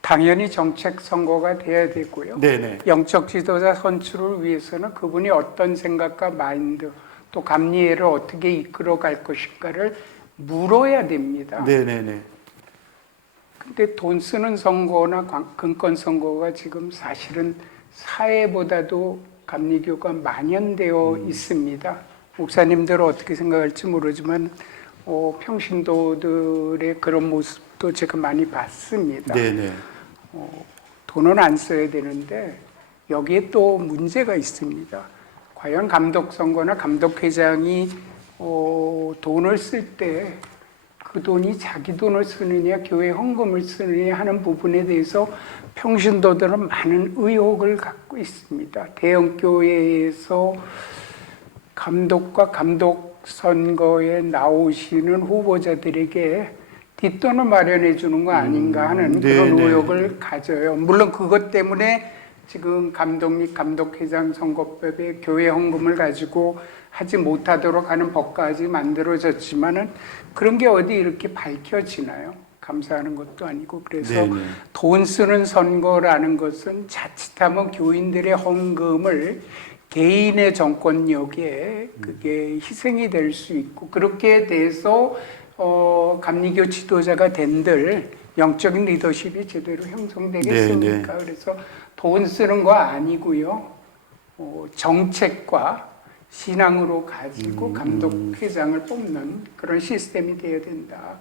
당연히 정책 선거가 돼야 되고요. 네네. 영적 지도자 선출을 위해서는 그분이 어떤 생각과 마인드 또 감리회를 어떻게 이끌어 갈 것인가를 물어야 됩니다. 네네네. 근데 돈 쓰는 선거나 금권 선거가 지금 사실은 사회보다도 감리교가 만연되어 있습니다. 목사님들은 어떻게 생각할지 모르지만 평신도들의 그런 모습도 제가 많이 봤습니다. 네네. 돈은 안 써야 되는데 여기에 또 문제가 있습니다. 과연 감독 선거나 감독회장이 돈을 쓸 때 그 돈이 자기 돈을 쓰느냐 교회 헌금을 쓰느냐 하는 부분에 대해서 평신도들은 많은 의혹을 갖고 있습니다. 대형 교회에서 감독과 감독 선거에 나오시는 후보자들에게 뒷돈을 마련해 주는 거 아닌가 하는 그런 네네. 의혹을 가져요. 물론 그것 때문에 지금 감독 감독회장 선거법에 교회 헌금을 가지고 하지 못하도록 하는 법까지 만들어졌지만은 그런 게 어디 이렇게 밝혀지나요? 감사하는 것도 아니고 그래서 네네. 돈 쓰는 선거라는 것은 자칫하면 교인들의 헌금을 개인의 정권력에 그게 희생이 될 수 있고 그렇게 돼서 감리교 지도자가 된들 영적인 리더십이 제대로 형성되겠습니까? 그래서 돈 쓰는 거 아니고요. 정책과 신앙으로 가지고 감독회장을 뽑는 그런 시스템이 되어야 된다.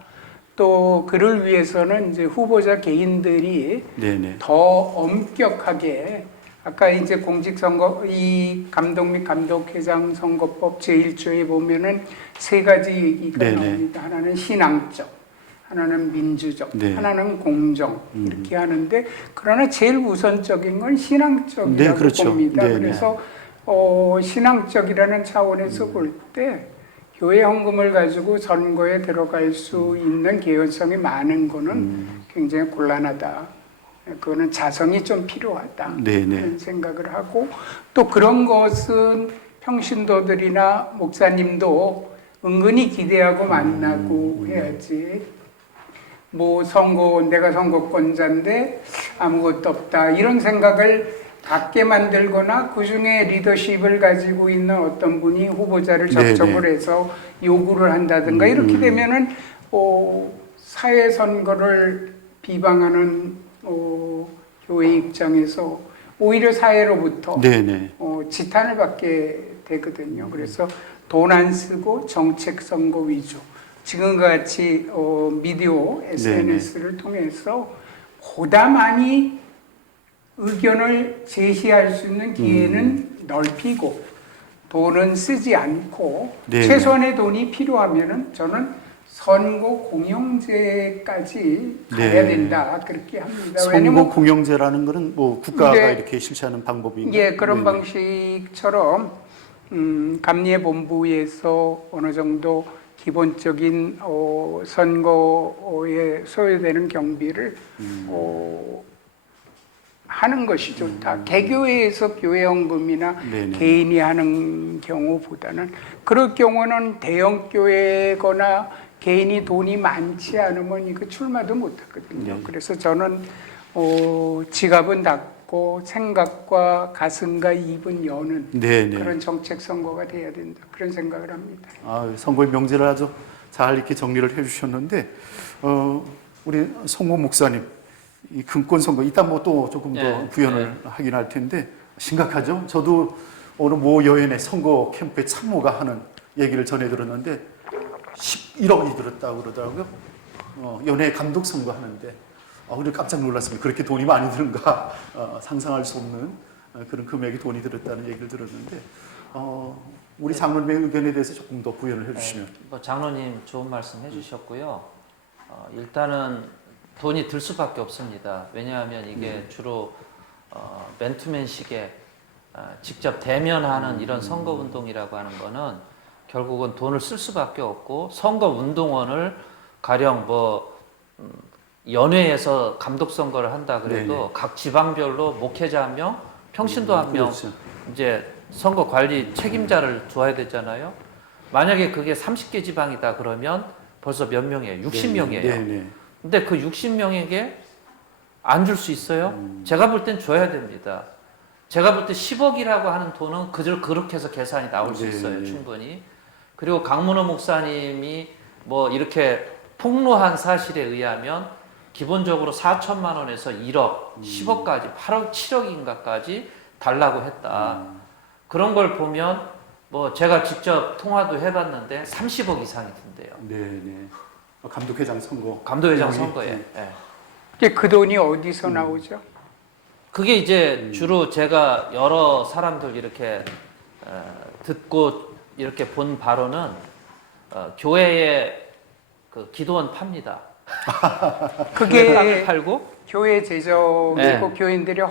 또 그를 위해서는 이제 후보자 개인들이 네네. 더 엄격하게 아까 이제 공직선거 이 감독 및 감독회장 선거법 제1조에 보면은 세 가지 얘기가 네네. 나옵니다. 하나는 신앙적, 하나는 민주적, 네. 하나는 공정 이렇게 하는데 그러나 제일 우선적인 건 신앙적이라고 네, 그렇죠. 봅니다. 네네. 그래서 신앙적이라는 차원에서 볼 때 교회 헌금을 가지고 선거에 들어갈 수 있는 개연성이 많은 거는 굉장히 곤란하다. 그거는 자성이 좀 필요하다. 네네. 그런 생각을 하고 또 그런 것은 평신도들이나 목사님도 은근히 기대하고 만나고 해야지. 뭐 내가 선거권자인데 아무것도 없다. 이런 생각을 갖게 만들거나 그 중에 리더십을 가지고 있는 어떤 분이 후보자를 접촉을 해서 요구를 한다든가 이렇게 되면은 사회 선거를 비방하는 교회 입장에서 오히려 사회로부터 지탄을 받게 되거든요. 그래서 돈 안 쓰고 정책 선거 위주. 지금과 같이 미디어 SNS를 통해서 보다 많이 의견을 제시할 수 있는 기회는 넓히고 돈은 쓰지 않고 최소한의 돈이 필요하면은 저는 선거 공영제까지 가야 된다 그렇게 합니다. 선거 공영제라는 것은 뭐 국가가 네, 이렇게 실시하는 방법인가요? 예, 그런 방식처럼 감리회 본부에서 어느 정도 기본적인 선거에 소요되는 경비를 하는 것이 좋다. 개교회에서 교회 헌금이나 개인이 하는 경우보다는 그럴 경우는 대형 교회거나 개인이 돈이 많지 않으면 이거 출마도 못하거든요. 그래서 저는 지갑은 닫고 생각과 가슴과 입은 여는 그런 정책 선거가 돼야 된다. 그런 생각을 합니다. 선거의 명제를 아주 잘 이렇게 정리를 해주셨는데 우리 송모 목사님 이 금권 선거 이따 뭐 또 조금 더 구현을 하긴 할 텐데 심각하죠. 저도 어느 모 여인의 선거 캠프에 참모가 하는 얘기를 전해 들었는데 11억이 들었다고 그러더라고요. 연예 감독 선거 하는데 우리 깜짝 놀랐습니다. 그렇게 돈이 많이 드는가 상상할 수 없는 그런 금액의 돈이 들었다는 얘기를 들었는데 우리 장로님의 의견에 대해서 조금 더 구현을 해주시면. 뭐 장로님 좋은 말씀 해주셨고요. 일단은 돈이 들 수밖에 없습니다. 왜냐하면 이게 주로 맨투맨식의 직접 대면하는 이런 선거 운동이라고 하는 거는 결국은 돈을 쓸 수밖에 없고 선거 운동원을 가령 연회에서 감독 선거를 한다 그래도 네네. 각 지방별로 목회자 한 명, 평신도 한 명, 그렇죠. 이제 선거 관리 책임자를 두어야 되잖아요. 만약에 그게 30개 지방이다 그러면 벌써 몇 명이에요? 60명이에요. 네네. 근데 그 60명에게 안 줄 수 있어요? 제가 볼 땐 줘야 됩니다. 제가 볼 때 10억이라고 하는 돈은 그렇게 해서 계산이 나올 수 있어요. 충분히. 그리고 강문호 목사님이 이렇게 폭로한 사실에 의하면 기본적으로 4천만 원에서 1억, 10억까지, 8억, 7억인가까지 달라고 했다. 그런 걸 보면 제가 직접 통화도 해봤는데 30억 이상이 든대요. 네네. 감독회장 선거. 감독회장 선거에. 예. 그 돈이 어디서 나오죠? 그게 이제 주로 제가 여러 사람들 이렇게 듣고 이렇게 본 바로는 교회에 그 기도원 팝니다. 그게 땅을 팔고. 교회 재정이고 네. 교인들의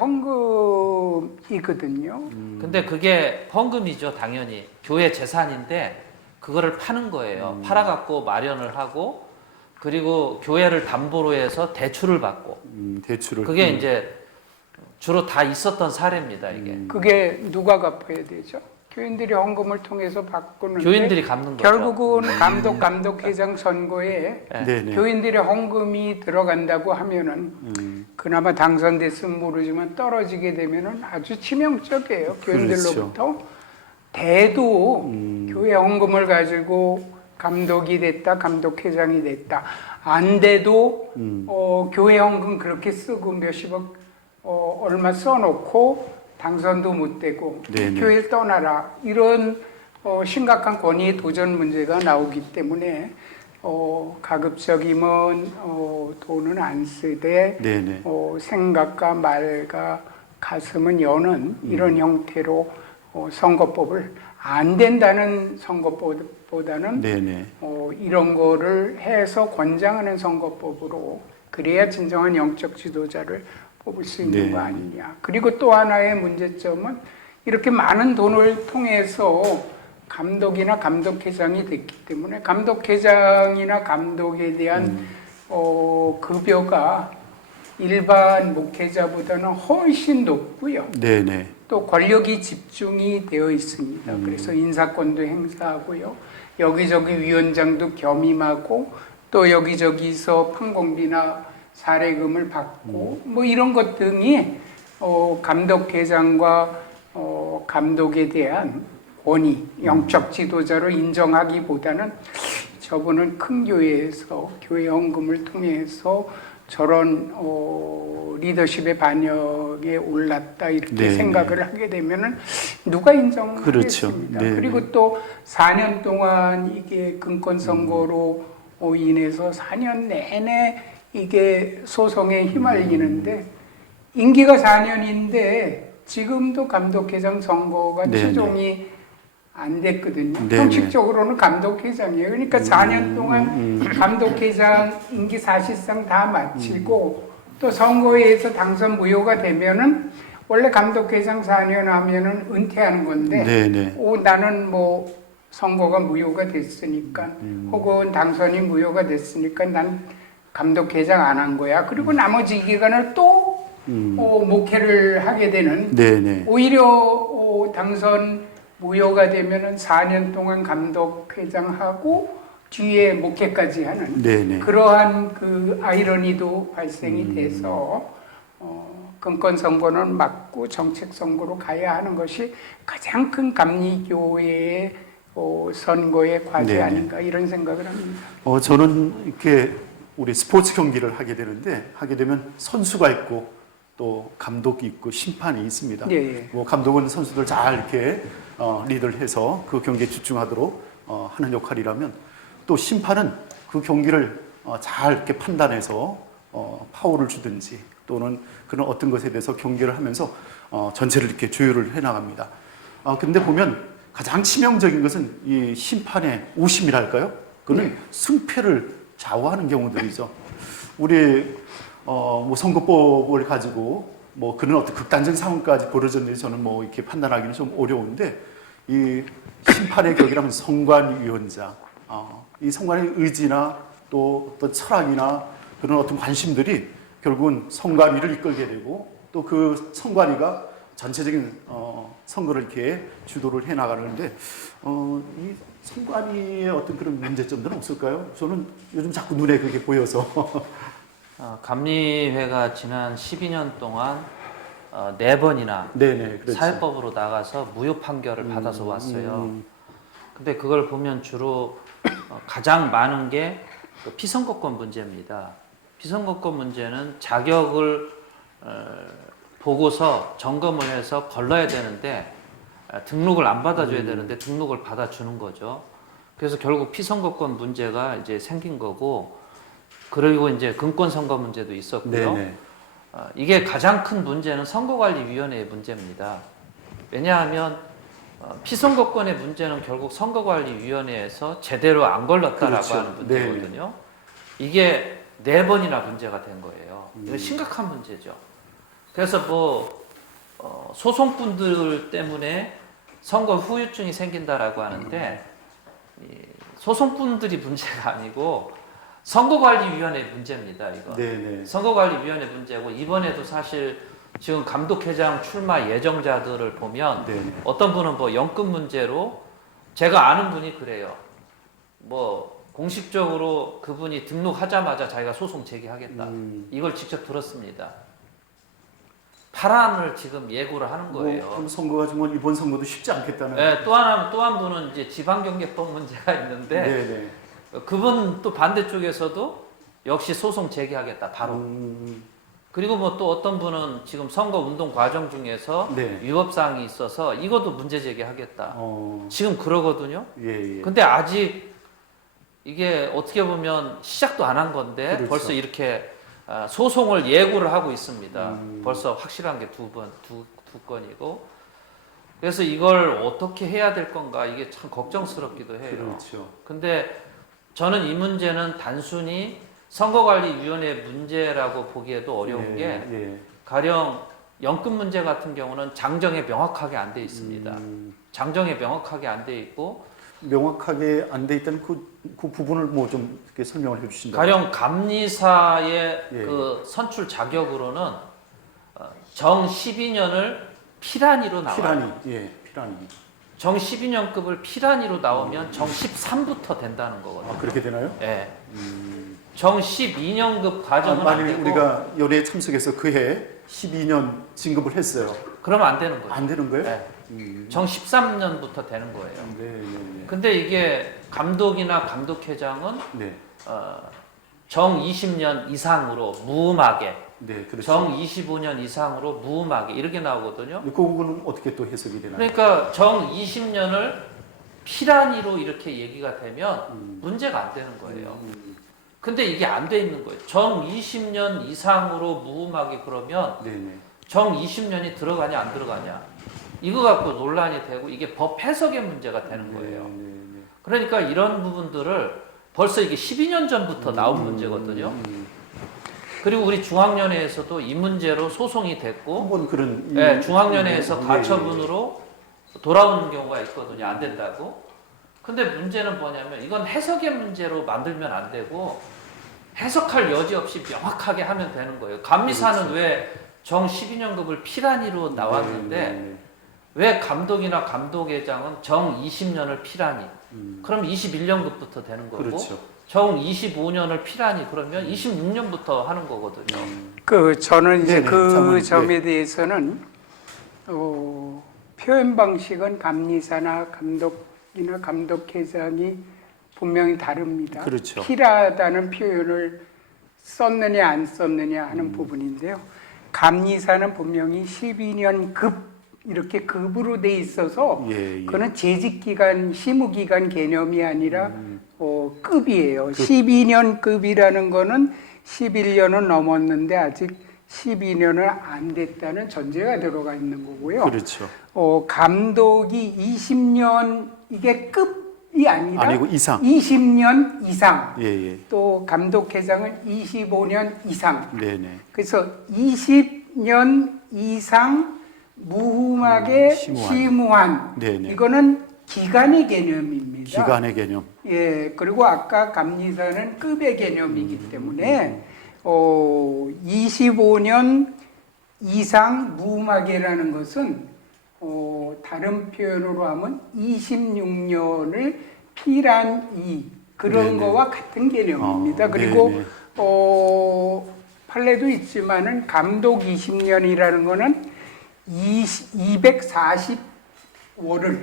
헌금이거든요. 근데 그게 헌금이죠, 당연히. 교회 재산인데 그거를 파는 거예요. 팔아갖고 마련을 하고 그리고 교회를 담보로 해서 대출을 받고. 대출을. 그게 이제 주로 다 있었던 사례입니다, 이게. 그게 누가 갚아야 되죠? 교인들이 헌금을 통해서 바꾸는데 교인들이 갚는 거죠. 결국은 감독회장 선거에 네네. 교인들의 헌금이 들어간다고 하면은 그나마 당선됐으면 모르지만 떨어지게 되면은 아주 치명적이에요. 교인들로부터 대도 교회 헌금을 가지고 감독이 됐다, 감독회장이 됐다. 안 돼도 교회 헌금 그렇게 쓰고 몇십억 얼마 써놓고 당선도 못 되고 네네. 교회를 떠나라 이런 심각한 권위의 도전 문제가 나오기 때문에 가급적이면 돈은 안 쓰되 네네. 생각과 말과 가슴은 여는 이런 형태로 선거법을 안 된다는 선거법보다는 네네. 이런 거를 해서 권장하는 선거법으로 그래야 진정한 영적 지도자를 뽑을 수 있는 네. 거 아니냐. 그리고 또 하나의 문제점은 이렇게 많은 돈을 통해서 감독이나 감독회장이 됐기 때문에 감독회장이나 감독에 대한 급여가 일반 목회자보다는 훨씬 높고요. 네네. 또 권력이 집중이 되어 있습니다. 그래서 인사권도 행사하고요. 여기저기 위원장도 겸임하고 또 여기저기서 판공비나 사례금을 받고 이런 것 등이 감독회장과 감독에 대한 권위, 영적 지도자로 인정하기보다는 저분은 큰 교회에서 교회 헌금을 통해서 저런 리더십의 반영에 올랐다 이렇게 네네. 생각을 하게 되면은 누가 인정하겠습니다. 그렇죠. 네네. 그리고 또 4년 동안 이게 금권 선거로 인해서 4년 내내 이게 소송에 휘말리는데 임기가 4년인데 지금도 감독회장 선거가 네네. 최종이 안 됐거든요. 네네. 형식적으로는 감독회장이에요. 그러니까 4년 동안 감독회장 임기 사실상 다 마치고 또 선거에서 당선 무효가 되면은 원래 감독회장 4년 하면은 은퇴하는 건데 네네. 나는 선거가 무효가 됐으니까 혹은 당선이 무효가 됐으니까 난 감독회장 안 한 거야. 그리고 나머지 기간을 또 목회를 하게 되는 네네. 오히려 당선 무효가 되면은 4년 동안 감독회장하고 뒤에 목회까지 하는 네네. 그러한 그 아이러니도 발생이 돼서 금권 선거는 맞고 정책 선거로 가야 하는 것이 가장 큰 감리교회의 선거의 과제 네네. 아닌가 이런 생각을 합니다. 저는 이렇게 우리 스포츠 경기를 하게 되는데 하게 되면 선수가 있고 또 감독이 있고 심판이 있습니다. 예. 감독은 선수들 잘 이렇게 리드를 해서 그 경기에 집중하도록 하는 역할이라면 또 심판은 그 경기를 잘 이렇게 판단해서 파울을 주든지 또는 그런 어떤 것에 대해서 경계를 하면서 전체를 이렇게 조율을 해 나갑니다. 근데 보면 가장 치명적인 것은 이 심판의 오심이랄까요? 그는 승패를 좌우하는 경우들이죠. 우리 선거법을 가지고 뭐 그런 어떤 극단적 상황까지 벌어졌는지 저는 뭐 이렇게 판단하기는 좀 어려운데 이 심판의 격이라면 성관위원자, 이 성관의 의지나 또 어떤 철학이나 그런 어떤 관심들이 결국은 성관위를 이끌게 되고 또 그 성관위가 전체적인 선거를 이렇게 주도를 해 나가는데 이 성관위의 어떤 그런 문제점들은 없을까요? 저는 요즘 자꾸 눈에 그게 보여서 감리회가 지난 12년 동안 4번이나 네네 그렇죠. 사회법으로 나가서 무효 판결을 받아서 왔어요. 근데 그걸 보면 주로 가장 많은 게 그 피선거권 문제입니다. 피선거권 문제는 자격을 보고서 점검을 해서 걸러야 되는데 등록을 안 받아줘야 되는데 등록을 받아주는 거죠. 그래서 결국 피선거권 문제가 이제 생긴 거고, 그리고 이제 금권 선거 문제도 있었고요. 네네. 이게 가장 큰 문제는 선거관리위원회의 문제입니다. 왜냐하면 피선거권의 문제는 결국 선거관리위원회에서 제대로 안 걸렀다라고 그렇죠. 하는 문제거든요. 이게 4번이나 문제가 된 거예요. 이거 심각한 문제죠. 그래서 뭐 소송분들 때문에 선거 후유증이 생긴다라고 하는데 이 소송분들이 문제가 아니고 선거관리위원회 문제입니다. 이거. 네네. 선거관리위원회 문제고, 이번에도 사실 지금 감독회장 출마 예정자들을 보면 네네. 어떤 분은 뭐 연금 문제로, 제가 아는 분이 그래요. 뭐 공식적으로 그분이 등록하자마자 자기가 소송 제기하겠다. 이걸 직접 들었습니다. 파란을 지금 예고를 하는 거예요. 뭐, 그럼 선거가 정말 이번 선거도 쉽지 않겠다는. 네, 또 한 분은 이제 지방경제법 문제가 있는데 네네. 그분 또 반대쪽에서도 역시 소송 제기하겠다 바로. 그리고 뭐 또 어떤 분은 지금 선거 운동 과정 중에서 네. 위법 사항이 있어서 이것도 문제 제기하겠다. 어, 지금 그러거든요. 예, 예. 근데 아직 이게 어떻게 보면 시작도 안 한 건데 그렇죠. 벌써 이렇게 소송을 예고를 하고 있습니다. 벌써 확실한 게 두 건이고. 그래서 이걸 어떻게 해야 될 건가, 이게 참 걱정스럽기도 해요. 그렇죠. 근데 저는 이 문제는 단순히 선거관리위원회 문제라고 보기에도 어려운 게, 예. 가령 연금 문제 같은 경우는 장정에 명확하게 안 돼 있습니다. 장정에 명확하게 안 돼 있고, 명확하게 안 돼 있다는 그 부분을 뭐 좀 이렇게 설명을 해주신다면. 가령 감리사의 예. 그 선출 자격으로는 정 12년을 피란위로 나와요. 피란이, 예, 피란이. 정 12년급을 피란위로 나오면 정 13부터 된다는 거거든요. 아, 그렇게 되나요? 예. 정 12년급 과정은 안 만약에 되고, 우리가 연회에 참석해서 그해 12년 진급을 했어요. 그러면 안 되는 거죠. 안 되는 거예요? 예. 정 13년부터 되는 거예요. 네. 근데 이게 감독이나 감독회장은 네. 정 20년 이상으로 무음하게, 네, 그렇죠. 정 25년 이상으로 무음하게 이렇게 나오거든요. 그 부분은 어떻게 또 해석이 되나요? 그러니까 정 20년을 피란위로 이렇게 얘기가 되면 문제가 안 되는 거예요. 근데 이게 안 돼 있는 거예요. 정 20년 이상으로 무음하게 그러면 네네. 정 20년이 들어가냐 안 들어가냐, 이거 갖고 논란이 되고 이게 법 해석의 문제가 되는 거예요. 네. 그러니까 이런 부분들을 벌써 이게 12년 전부터 나온 문제거든요. 그리고 우리 중앙연회에서도 이 문제로 소송이 됐고, 한번 그런 네, 중앙연회에서 예, 가처분으로 돌아오는 경우가 있거든요. 안 된다고. 근데 문제는 뭐냐면 이건 해석의 문제로 만들면 안 되고 해석할 여지 없이 명확하게 하면 되는 거예요. 감리사는 그렇죠. 왜 정 12년급을 피란위로 나왔는데 왜 감독이나 감독회장은 정 20년을 피란위, 그럼 21년급부터 되는 거고, 그렇죠. 정 25년을 피란위 그러면 26년부터 하는 거거든요. 저는 이제 네네, 그 잠은, 점에 대해서는 표현 방식은 감리사나 감독이나 감독회장이 분명히 다릅니다. 그렇죠. 필하다는 표현을 썼느냐 안 썼느냐 하는 부분인데요. 감리사는 분명히 12년 급 이렇게 급으로 돼 있어서 예. 그거는 재직기간, 시무기간 개념이 아니라 급이에요. 12년 급이라는 거는 11년은 넘었는데 아직 12년은 안 됐다는 전제가 들어가 있는 거고요. 그렇죠. 감독이 20년 이게 급이 아니라 아니고 이상. 20년 이상. 예. 또 감독회장은 25년 이상. 네네. 그래서 20년 이상 무후하게 심우한. 심우한. 네네. 이거는 기간의 개념입니다. 기간의 개념. 예, 그리고 아까 감리사는 급의 개념이기 때문에 25년 이상 무음하게라는 것은 다른 표현으로 하면 26년을 피란 이 그런 네네. 거와 거와 같은 개념입니다. 그리고 네네. 판례도 있지만은 감독 20년이라는 거는 240월을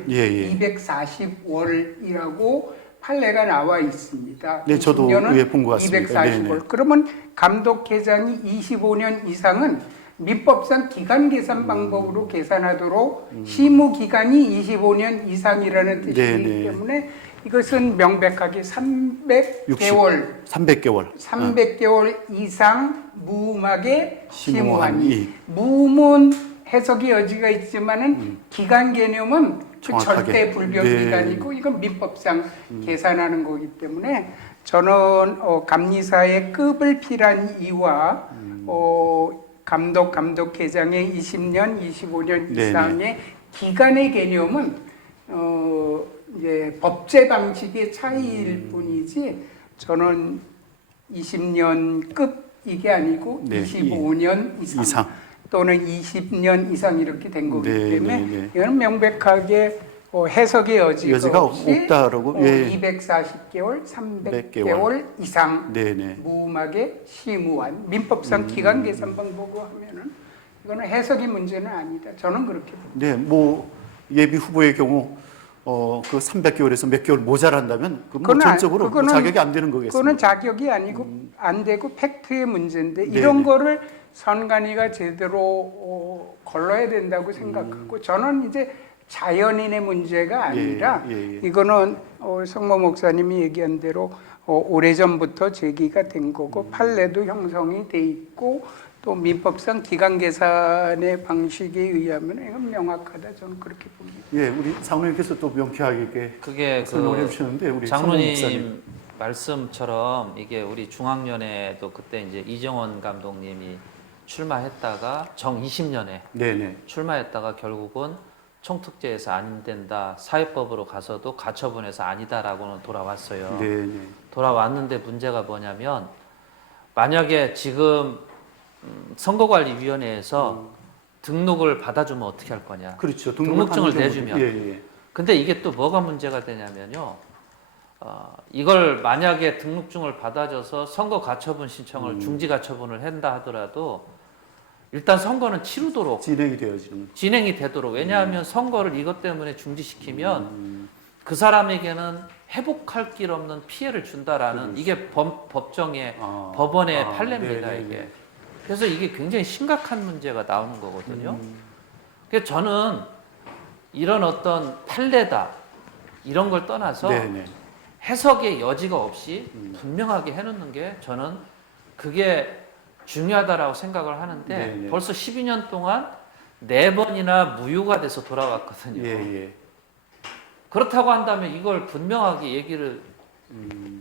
예. 240월이라고 판례가 나와 있습니다. 네, 저도 20년은 예, 본것 같습니다. 240월. 네네. 그러면 감독회장이 25년 이상은 민법상 기간 계산 방법으로 계산하도록 시무 기간이 25년 이상이라는 뜻이기 네네. 때문에 이것은 명백하게 300개월 300개월. 300개월 이상 무음하게 심우한 심우하니 이. 무음은 해석의 여지가 있지만은 기간 개념은 정확하게. 절대 불변 네. 기간이고 이건 민법상 계산하는 거기 때문에 저는 감리사의 급을 필한 이와 감독회장의 20년, 25년 네네. 이상의 기간의 개념은 이제 법제 방식의 차이일 뿐이지 저는 20년급 이게 아니고 네, 25년 이상, 또는 20년 이상 이렇게 된 거기 네, 때문에 네, 네. 이건 명백하게 해석의 여지가 없이 없다라고. 예. 240개월, 300개월 이상 네네. 무음하게 심우한 민법상 기간 계산 방법으로 하면은 이거는 해석의 문제는 아니다. 저는 그렇게 봅니다. 네, 뭐 예비 후보의 경우 그 300개월에서 몇 개월 모자란다면 그건 전적으로 그거는- 자격이 안 되는 거겠습니다. 그거는 자격이 아니고 안 되고 팩트의 문제인데 네네. 이런 거를 선관위가 제대로 걸러야 된다고 생각하고 저는 이제 자연인의 문제가 아니라 예. 이거는 성모 목사님이 얘기한 대로 오래전부터 제기가 된 거고 판례도 형성이 돼 있고 또 민법상 기간 계산의 방식에 의하면 이건 명확하다 저는 그렇게 봅니다. 예, 우리 장로님께서 또 명쾌하게 그게 설명을 해주셨는데 우리 성모 장로님 목사님. 말씀처럼 이게 우리 중앙연회도 그때 이제 이정원 감독님이 출마했다가 정 20년에 네네. 출마했다가 결국은 총특제에서 안 된다 사회법으로 가서도 가처분해서 아니다라고는 돌아왔어요. 네네. 돌아왔는데 문제가 뭐냐면 만약에 지금 선거관리위원회에서 등록을 받아주면 어떻게 할 거냐. 그렇죠. 등록증을 하는 내주면. 경우도- 예. 근데 이게 또 뭐가 문제가 되냐면요. 이걸 만약에 등록증을 받아줘서 선거 가처분 신청을 중지 가처분을 한다 하더라도 일단 선거는 치르도록 진행이 되어지는. 진행이 되도록 왜냐하면 선거를 이것 때문에 중지시키면 그 사람에게는 회복할 길 없는 피해를 준다라는 이게 법정의 법원의 판례입니다. 네네네. 이게 그래서 이게 굉장히 심각한 문제가 나오는 거거든요. 그래서 저는 이런 어떤 판례다 이런 걸 떠나서 네네. 해석의 여지가 없이 분명하게 해놓는 게 저는 그게 중요하다라고 생각을 하는데 네네. 벌써 12년 동안 4번이나 무효가 돼서 돌아왔거든요. 예. 그렇다고 한다면 이걸 분명하게 얘기를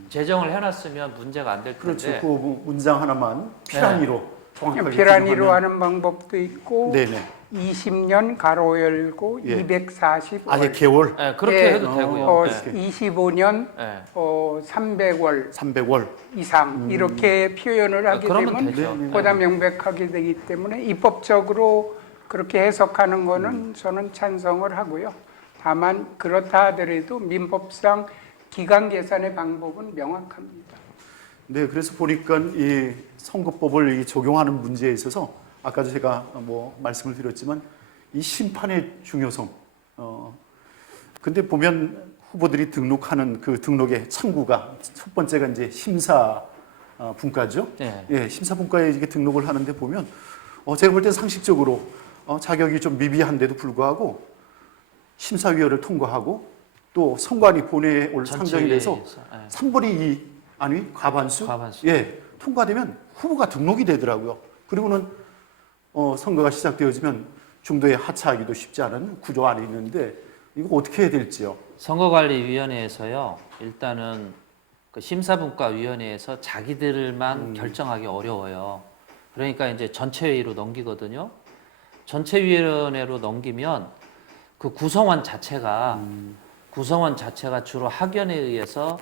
제정을 해놨으면 문제가 안 될 그렇죠. 텐데 그 문장 하나만 피란이로 정확하게 피란이로 기록하면- 하는 방법도 있고 네네. 20년 가로 열고 예. 240월 아예 개월 네, 그렇게 예, 해도 되고요. 네. 25년 네. 300월 300월. 이상 이렇게 표현을 하게 그러면 되면 되죠. 네. 보다 명백하게 되기 때문에 입법적으로 그렇게 해석하는 거는 저는 찬성을 하고요. 다만 그렇다 하더라도 민법상 기간 계산의 방법은 명확합니다. 네, 그래서 보니까 이 선거법을 적용하는 문제에 있어서 아까도 제가 뭐 말씀을 드렸지만 이 심판의 중요성. 근데 보면 후보들이 등록하는 그 등록의 창구가 첫 번째가 이제 심사 분과죠. 네. 예, 심사 분과에 이게 등록을 하는데 보면 제가 볼 때 상식적으로 자격이 좀 미비한데도 불구하고 심사위원을 통과하고 또 선관위 본회의에 상정이 돼서 전체회의에서, 네. 3분의 2 아니 과반수? 과반수. 예, 통과되면 후보가 등록이 되더라고요. 그리고는 선거가 시작되어지면 중도에 하차하기도 쉽지 않은 구조 안에 있는데 이거 어떻게 해야 될지요? 선거관리위원회에서요. 일단은 그 심사분과위원회에서 자기들만 결정하기 어려워요. 그러니까 이제 전체 회의로 넘기거든요. 전체위원회로 넘기면 그 구성원 자체가 주로 학연에 의해서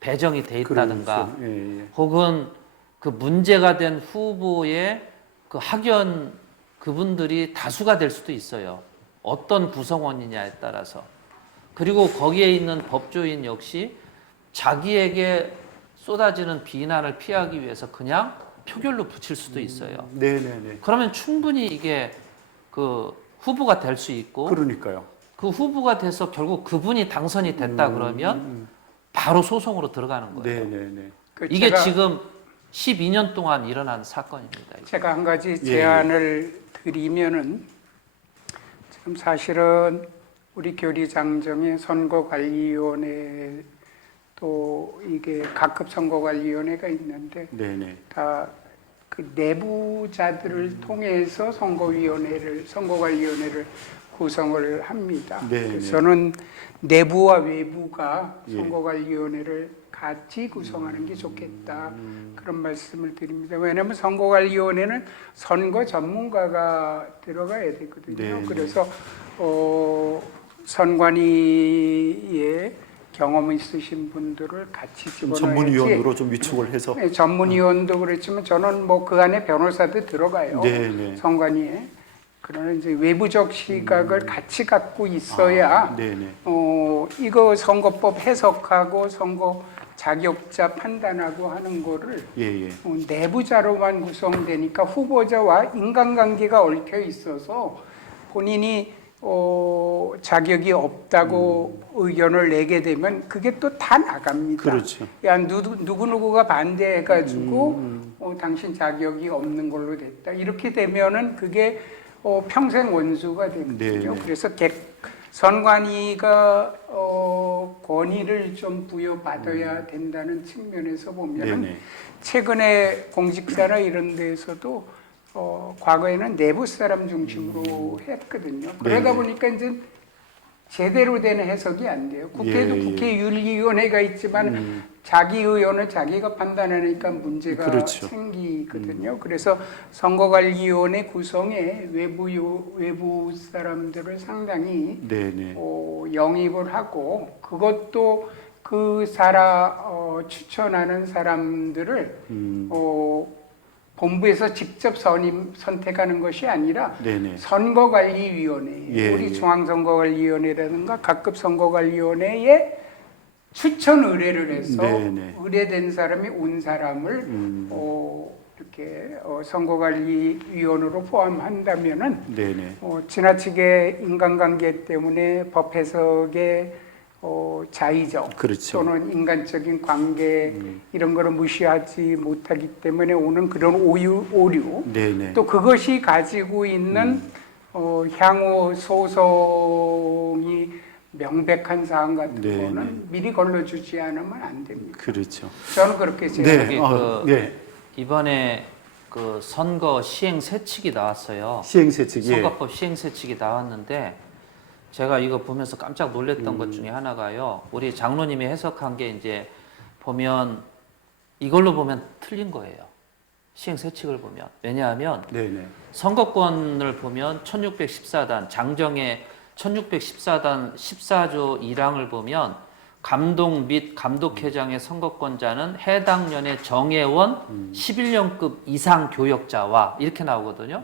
배정이 돼 있다든가 그렇죠. 예, 예. 혹은 그 문제가 된 후보의 그 학연 그분들이 다수가 될 수도 있어요. 어떤 구성원이냐에 따라서. 그리고 거기에 있는 법조인 역시 자기에게 쏟아지는 비난을 피하기 위해서 그냥 표결로 붙일 수도 있어요. 네네네. 그러면 충분히 이게 그 후보가 될 수 있고 그러니까요. 그 후보가 돼서 결국 그분이 당선이 됐다 그러면 바로 소송으로 들어가는 거예요. 네네네. 그 이게 제가, 지금 12년 동안 일어난 사건입니다. 이게. 제가 한 가지 예, 제안을 드리면은 지금 사실은 우리 교리장정에 선거관리위원회 또 이게 각급 선거관리위원회가 있는데 네네. 다 그 내부자들을 통해서 선거관리위원회를 구성을 합니다. 네, 그래서 네. 저는 내부와 외부가 예. 선거관리위원회를 같이 구성하는 게 좋겠다 그런 말씀을 드립니다. 왜냐하면 선거관리위원회는 선거 전문가가 들어가야 되거든요. 네, 네. 그래서 선관위에 경험 있으신 분들을 같이 좀 집어넣어야지. 전문위원으로 좀 위촉을 해서. 네, 전문위원도 그렇지만 저는 뭐 그 안에 변호사도 들어가요. 네네. 선관위에. 그러나 이제 외부적 시각을 같이 갖고 있어야 네네. 이거 선거법 해석하고 선거 자격자 판단하고 하는 거를 예예. 내부자로만 구성되니까 후보자와 인간관계가 얽혀 있어서 본인이 자격이 없다고 의견을 내게 되면 그게 또 다 나갑니다. 그렇죠. 야 누구누구가 반대해가지고 당신 자격이 없는 걸로 됐다. 이렇게 되면은 그게 평생 원수가 되거든요. 네. 그래서 선관위가 권위를 좀 부여받아야 된다는 측면에서 보면은 네네. 최근에 공직사나 이런 데에서도 과거에는 내부 사람 중심으로 했거든요. 그러다 네네. 보니까 이제 제대로 된 해석이 안 돼요. 국회도 예, 예. 국회윤리위원회가 있지만 자기 의원은 자기가 판단하니까 문제가 그렇죠. 생기거든요. 그래서 선거관리위원회 구성에 외부 사람들을 상당히 네네. 영입을 하고 그것도 그 사람 추천하는 사람들을 본부에서 직접 선택하는 것이 아니라 네네. 선거관리위원회, 예, 우리 예. 중앙선거관리위원회라든가 각급 선거관리위원회에 추천 의뢰를 해서 네네. 의뢰된 사람이 온 사람을 이렇게 선거관리위원으로 포함한다면은 네네. 지나치게 인간관계 때문에 법 해석에 자의적 그렇죠. 또는 인간적인 관계 이런 거를 무시하지 못하기 때문에 오는 그런 오류 네네. 또 그것이 가지고 있는 향후 소송이 명백한 사항 같은 네네. 거는 미리 걸러주지 않으면 안 됩니다. 그렇죠. 저는 그렇게 생각합니다. 네. 여기 네. 이번에 그 선거 시행 세칙이 나왔어요. 시행세칙. 예. 선거법 시행 세칙이 나왔는데 제가 이거 보면서 깜짝 놀랐던 것 중에 하나가요. 우리 장로님이 해석한 게 이제 보면 이걸로 보면 틀린 거예요. 시행 세칙을 보면. 왜냐하면 네네. 선거권을 보면 1614단 장정의 1614단 14조 1항을 보면 감독 및 감독회장의 선거권자는 해당 년의 정회원 11년급 이상 교역자와 이렇게 나오거든요.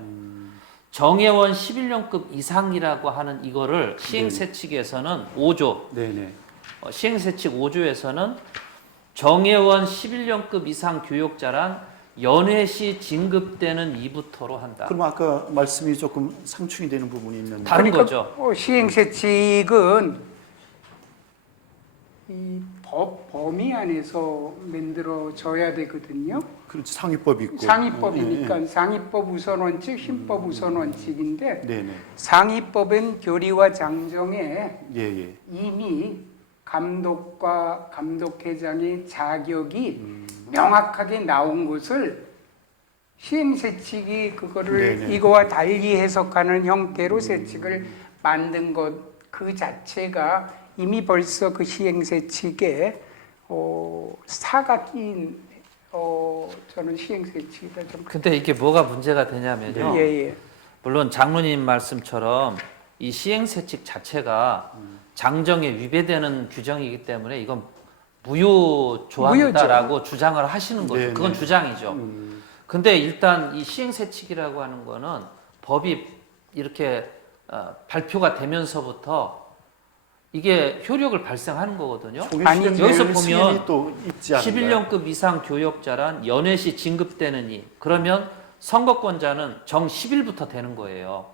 정회원 11년급 이상이라고 하는 이거를 시행세칙에서는 5조, 네네. 시행세칙 5조에서는 정회원 11년급 이상 교역자란 연회시 진급되는 이부터로 한다. 그럼 아까 말씀이 조금 상충이 되는 부분이 있는데. 다른 거죠. 시행세칙은 이 법 범위 안에서 만들어져야 되거든요. 그렇죠. 상위법이 있고. 상위법이니까 예, 상위법 우선 원칙, 신법 우선 원칙인데 예. 네네. 상위법은 교리와 장정에 예예. 이미 감독과 감독회장의 자격이 명확하게 나온 것을 시행세칙이 그거를 네네. 이거와 달리 해석하는 형태로 세칙을 만든 것 그 자체가 이미 벌써 그 시행세칙에 사가 끼인 저는 시행세칙이다 좀. 근데 이게 뭐가 문제가 되냐면요. 예예. 물론 장로님 말씀처럼 이 시행세칙 자체가 장정에 위배되는 규정이기 때문에 이건 무효조항이다라고 주장을 하시는 거죠. 네, 그건 네. 주장이죠. 근데 일단 이 시행세칙이라고 하는 거는 법이 이렇게 발표가 되면서부터 이게 효력을 발생하는 거거든요. 아니, 여기서 보면 또 있지 않나요? 11년급 이상 교역자란 연회시 진급되느니 그러면 선거권자는 정 10일부터 되는 거예요.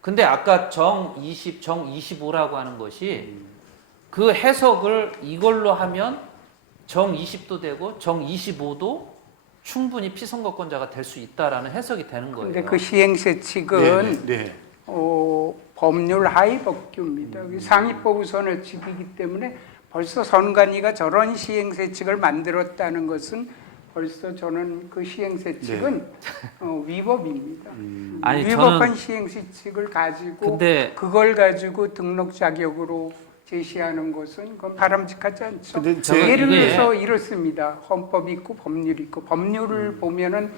근데 아까 정 20, 정 25라고 하는 것이 그 해석을 이걸로 하면 정 20도 되고 정 25도 충분히 피선거권자가 될 수 있다라는 해석이 되는 거예요. 근데 그 시행세칙은 네, 네. 법률 하위 법규입니다. 상위법 우선의 직이기 때문에 벌써 선관위가 저런 시행세칙을 만들었다는 것은 벌써 저는 그 시행세칙은 위법입니다. 아니, 위법한 저는- 시행세칙을 가지고 근데 그걸 가지고 등록 자격으로 제시하는 것은 그건 바람직하지 않죠. 근데 예를 이게- 들어서 이렇습니다. 헌법이 있고 법률이 있고 법률을 보면은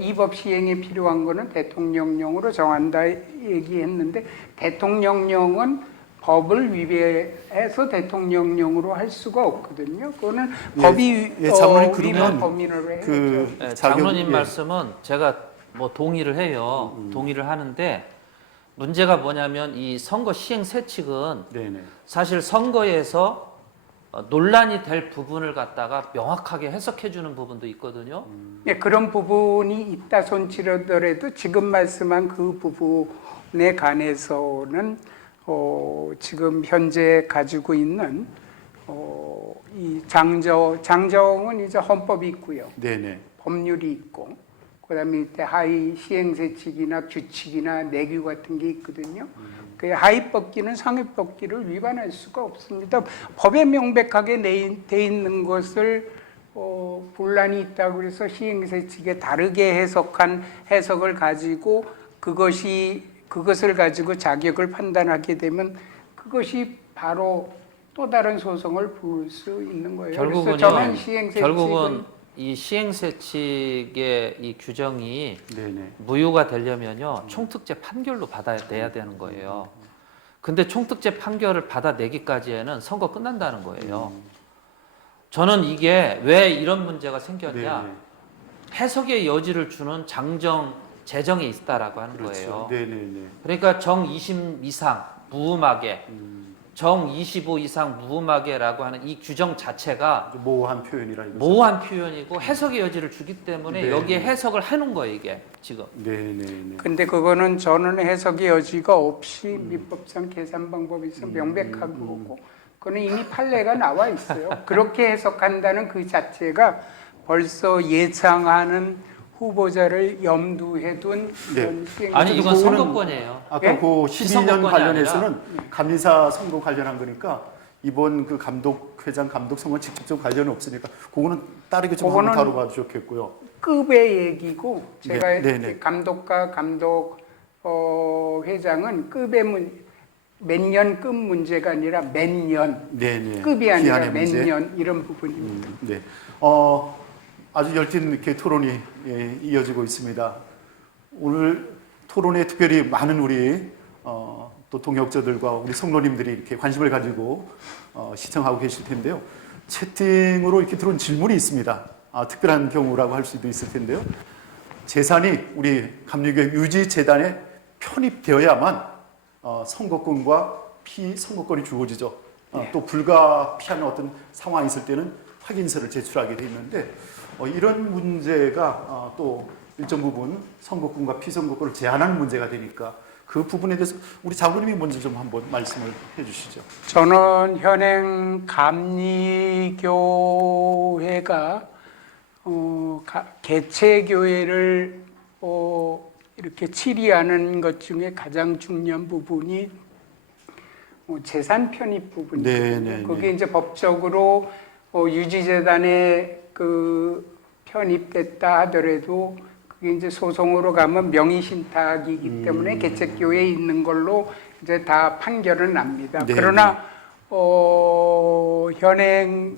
이 법 시행에 필요한 거는 대통령령으로 정한다 얘기했는데 대통령령은 법을 위배해서 대통령령으로 할 수가 없거든요. 그거는 예, 법이 예, 장로님 위반 그러면 범위로 해야죠. 그 네, 자격- 장로님 예. 말씀은 제가 뭐 동의를 해요. 동의를 하는데 문제가 뭐냐면 이 선거 시행세칙은 네네. 사실 선거에서 논란이 될 부분을 갖다가 명확하게 해석해 주는 부분도 있거든요. 예, 그런 부분이 있다 손치더라도 지금 말씀한 그 부분에 관해서는 지금 현재 가지고 있는 이 장정은 이제 헌법이 있고요, 네네. 법률이 있고, 그다음에 밑에 하위 시행세칙이나 규칙이나 내규 같은 게 있거든요. 그 하위법기는 상위법기를 위반할 수가 없습니다. 법에 명백하게 돼 있는 것을 분란이 있다고 해서 시행세칙에 다르게 해석한 해석을 가지고 그것을 가지고 자격을 판단하게 되면 그것이 바로 또 다른 소송을 부를 수 있는 거예요. 그래서 저는 결국은 이 시행세칙의 이 규정이 네네. 무효가 되려면요 총특제 판결로 받아내야 되는 거예요. 근데 총특제 판결을 받아내기까지에는 선거 끝난다는 거예요. 저는 이게 왜 이런 문제가 생겼냐, 네네. 해석의 여지를 주는 장정 재정에 있다라고 하는 그렇죠. 거예요. 네네네. 그러니까 정 20 이상 무음하게, 정 25 이상 무음하게라고 하는 이 규정 자체가 아주 모호한 표현이라 이거죠. 모호한 표현이고 해석의 여지를 주기 때문에 네. 여기에 해석을 해놓은 거예요, 이게 지금. 네네네. 근데 그거는 저는 해석의 여지가 없이 민법상 계산 방법에서 명백한 거고, 그거는 이미 판례가 나와 있어요. 그렇게 해석한다는 그 자체가 벌써 예상하는 후보자를 염두에 둔 네. 이런 시행. 아니 이건 부분은- 선거권이에요. 아까 예? 그 12년 피선거권이 관련해서는 감리사 선거 관련한 거니까 이번 그 회장 감독 선거 직접적 관련은 없으니까 그거는 따르게 좀 한번 그거는 다뤄봐도 좋겠고요. 급의 얘기고 제가 네, 네, 네. 감독과 감독 회장은 몇 년 급 문제가 아니라 몇 년 네네. 급이 아니라 기한의 몇 문제. 년 이런 부분입니다. 네. 아주 열띤 이렇게 토론이 이어지고 있습니다. 오늘 토론에 특별히 많은 우리 또 동역자들과 우리 성도님들이 이렇게 관심을 가지고 시청하고 계실 텐데요. 채팅으로 이렇게 들어온 질문이 있습니다. 특별한 경우라고 할 수도 있을 텐데요. 재산이 우리 감리교회 유지재단에 편입되어야만 선거권과 피선거권이 주어지죠. 또 불가피한 어떤 상황이 있을 때는 확인서를 제출하게 돼 있는데 이런 문제가 또 일정 부분 선거권과 피선거권을 제한하는 문제가 되니까 그 부분에 대해서 우리 장로님이 먼저 좀 한번 말씀을 해주시죠. 저는 현행 감리교회가 개체교회를 이렇게 치리하는 것 중에 가장 중요한 부분이 재산 편입 부분이거든요. 네, 네, 그게 네. 이제 법적으로 유지재단에 편입됐다 하더라도 그게 이제 소송으로 가면 명의신탁이기 때문에 개척교회에 있는 걸로 이제 다 판결은 납니다. 네, 그러나 현행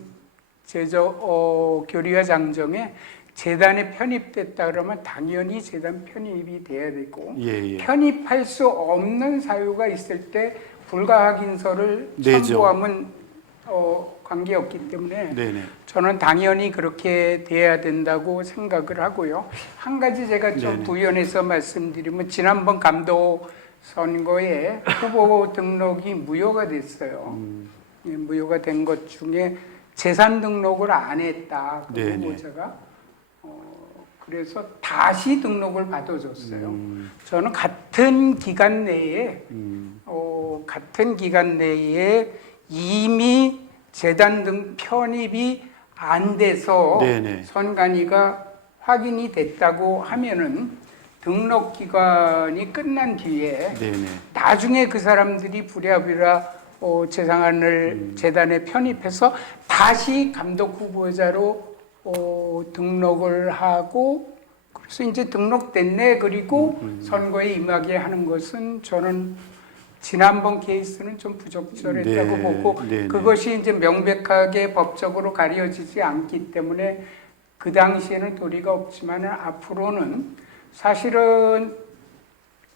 교리와 장정에 재단에 편입됐다 그러면 당연히 재단 편입이 돼야 되고 예, 예. 편입할 수 없는 사유가 있을 때 불가 확인서를 내죠. 첨부하면 관계없기 때문에 네네. 저는 당연히 그렇게 돼야 된다고 생각을 하고요. 한 가지 제가 좀 네네. 부연해서 말씀드리면 지난번 감독 선거에 후보 등록이 무효가 됐어요. 예, 무효가 된 것 중에 재산 등록을 안 했다. 그 네네. 후보자가. 그래서 다시 등록을 받아줬어요. 저는 같은 기간 내에 이미 재단 등 편입이 안 돼서 네네. 선관위가 확인이 됐다고 하면은 등록 기간이 끝난 뒤에 네네. 나중에 그 사람들이 부랴부랴 재산을 재단에 편입해서 다시 감독 후보자로 등록을 하고 그래서 이제 등록됐네 그리고 선거에 임하게 하는 것은 저는 지난번 케이스는 좀 부적절했다고 네, 보고 네, 네. 그것이 이제 명백하게 법적으로 가려지지 않기 때문에 그 당시에는 도리가 없지만 앞으로는 사실은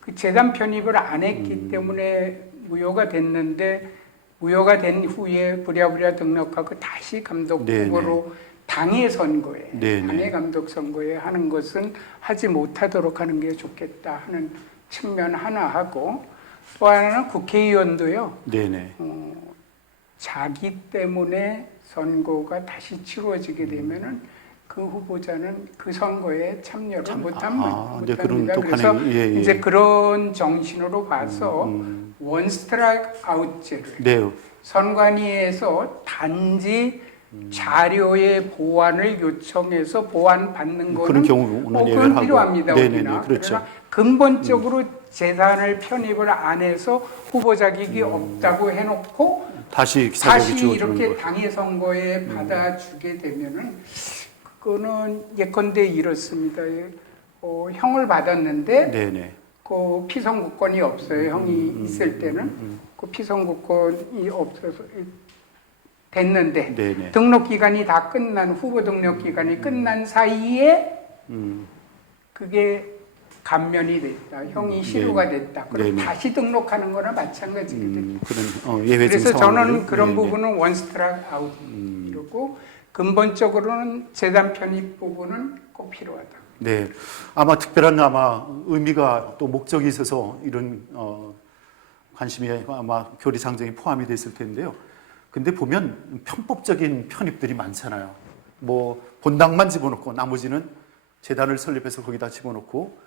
그 재단 편입을 안 했기 때문에 무효가 됐는데 무효가 된 후에 부랴부랴 등록하고 다시 감독 네네. 후보로 당의 선거에 네네. 당의 감독 선거에 하는 것은 하지 못하도록 하는 게 좋겠다 하는 측면 하나 하고 또 하나는 국회의원도요. 네네. 자기 때문에 선거가 다시 치루어지게 되면은 그 후보자는 그 선거에 참여를 네, 못합니다. 그런 또 그래서 관행, 예, 예. 이제 그런 정신으로 봐서 원 스트라이크 아웃제를 네. 선관위에서 단지 자료의 보완을 요청해서 보완 받는 그런 거는 경우는 예외를 그건 하고. 필요합니다. 네네네, 우리나. 그렇죠. 그러나 근본적으로 재산을 편입을 안 해서 후보 자격이 없다고 해놓고 다시 다시 지워주는 이렇게 거. 당의 선거에 받아주게 되면은 그거는 예컨대 이렇습니다. 형을 받았는데 네네. 그 피선구권이 없어요. 형이 있을 때는 그 피선구권이 없어서 됐는데 네네. 등록 기간이 다 끝난 후보 등록 기간이 끝난 사이에 그게 감면이 됐다. 형이 실효가 됐다. 그럼 네네. 다시 등록하는 거나 마찬가지거든요. 그런 예외적 그래서 저는 상황을. 그런 네네. 부분은 원스트라이크 아웃 이러고 근본적으로는 재단 편입 부분은 꼭 필요하다. 네, 아마 특별한 의미가 또 목적이 있어서 이런 관심이 아마 교리 상정이 포함이 됐을 텐데요. 근데 보면 편법적인 편입들이 많잖아요. 뭐 본당만 집어넣고 나머지는 재단을 설립해서 거기다 집어넣고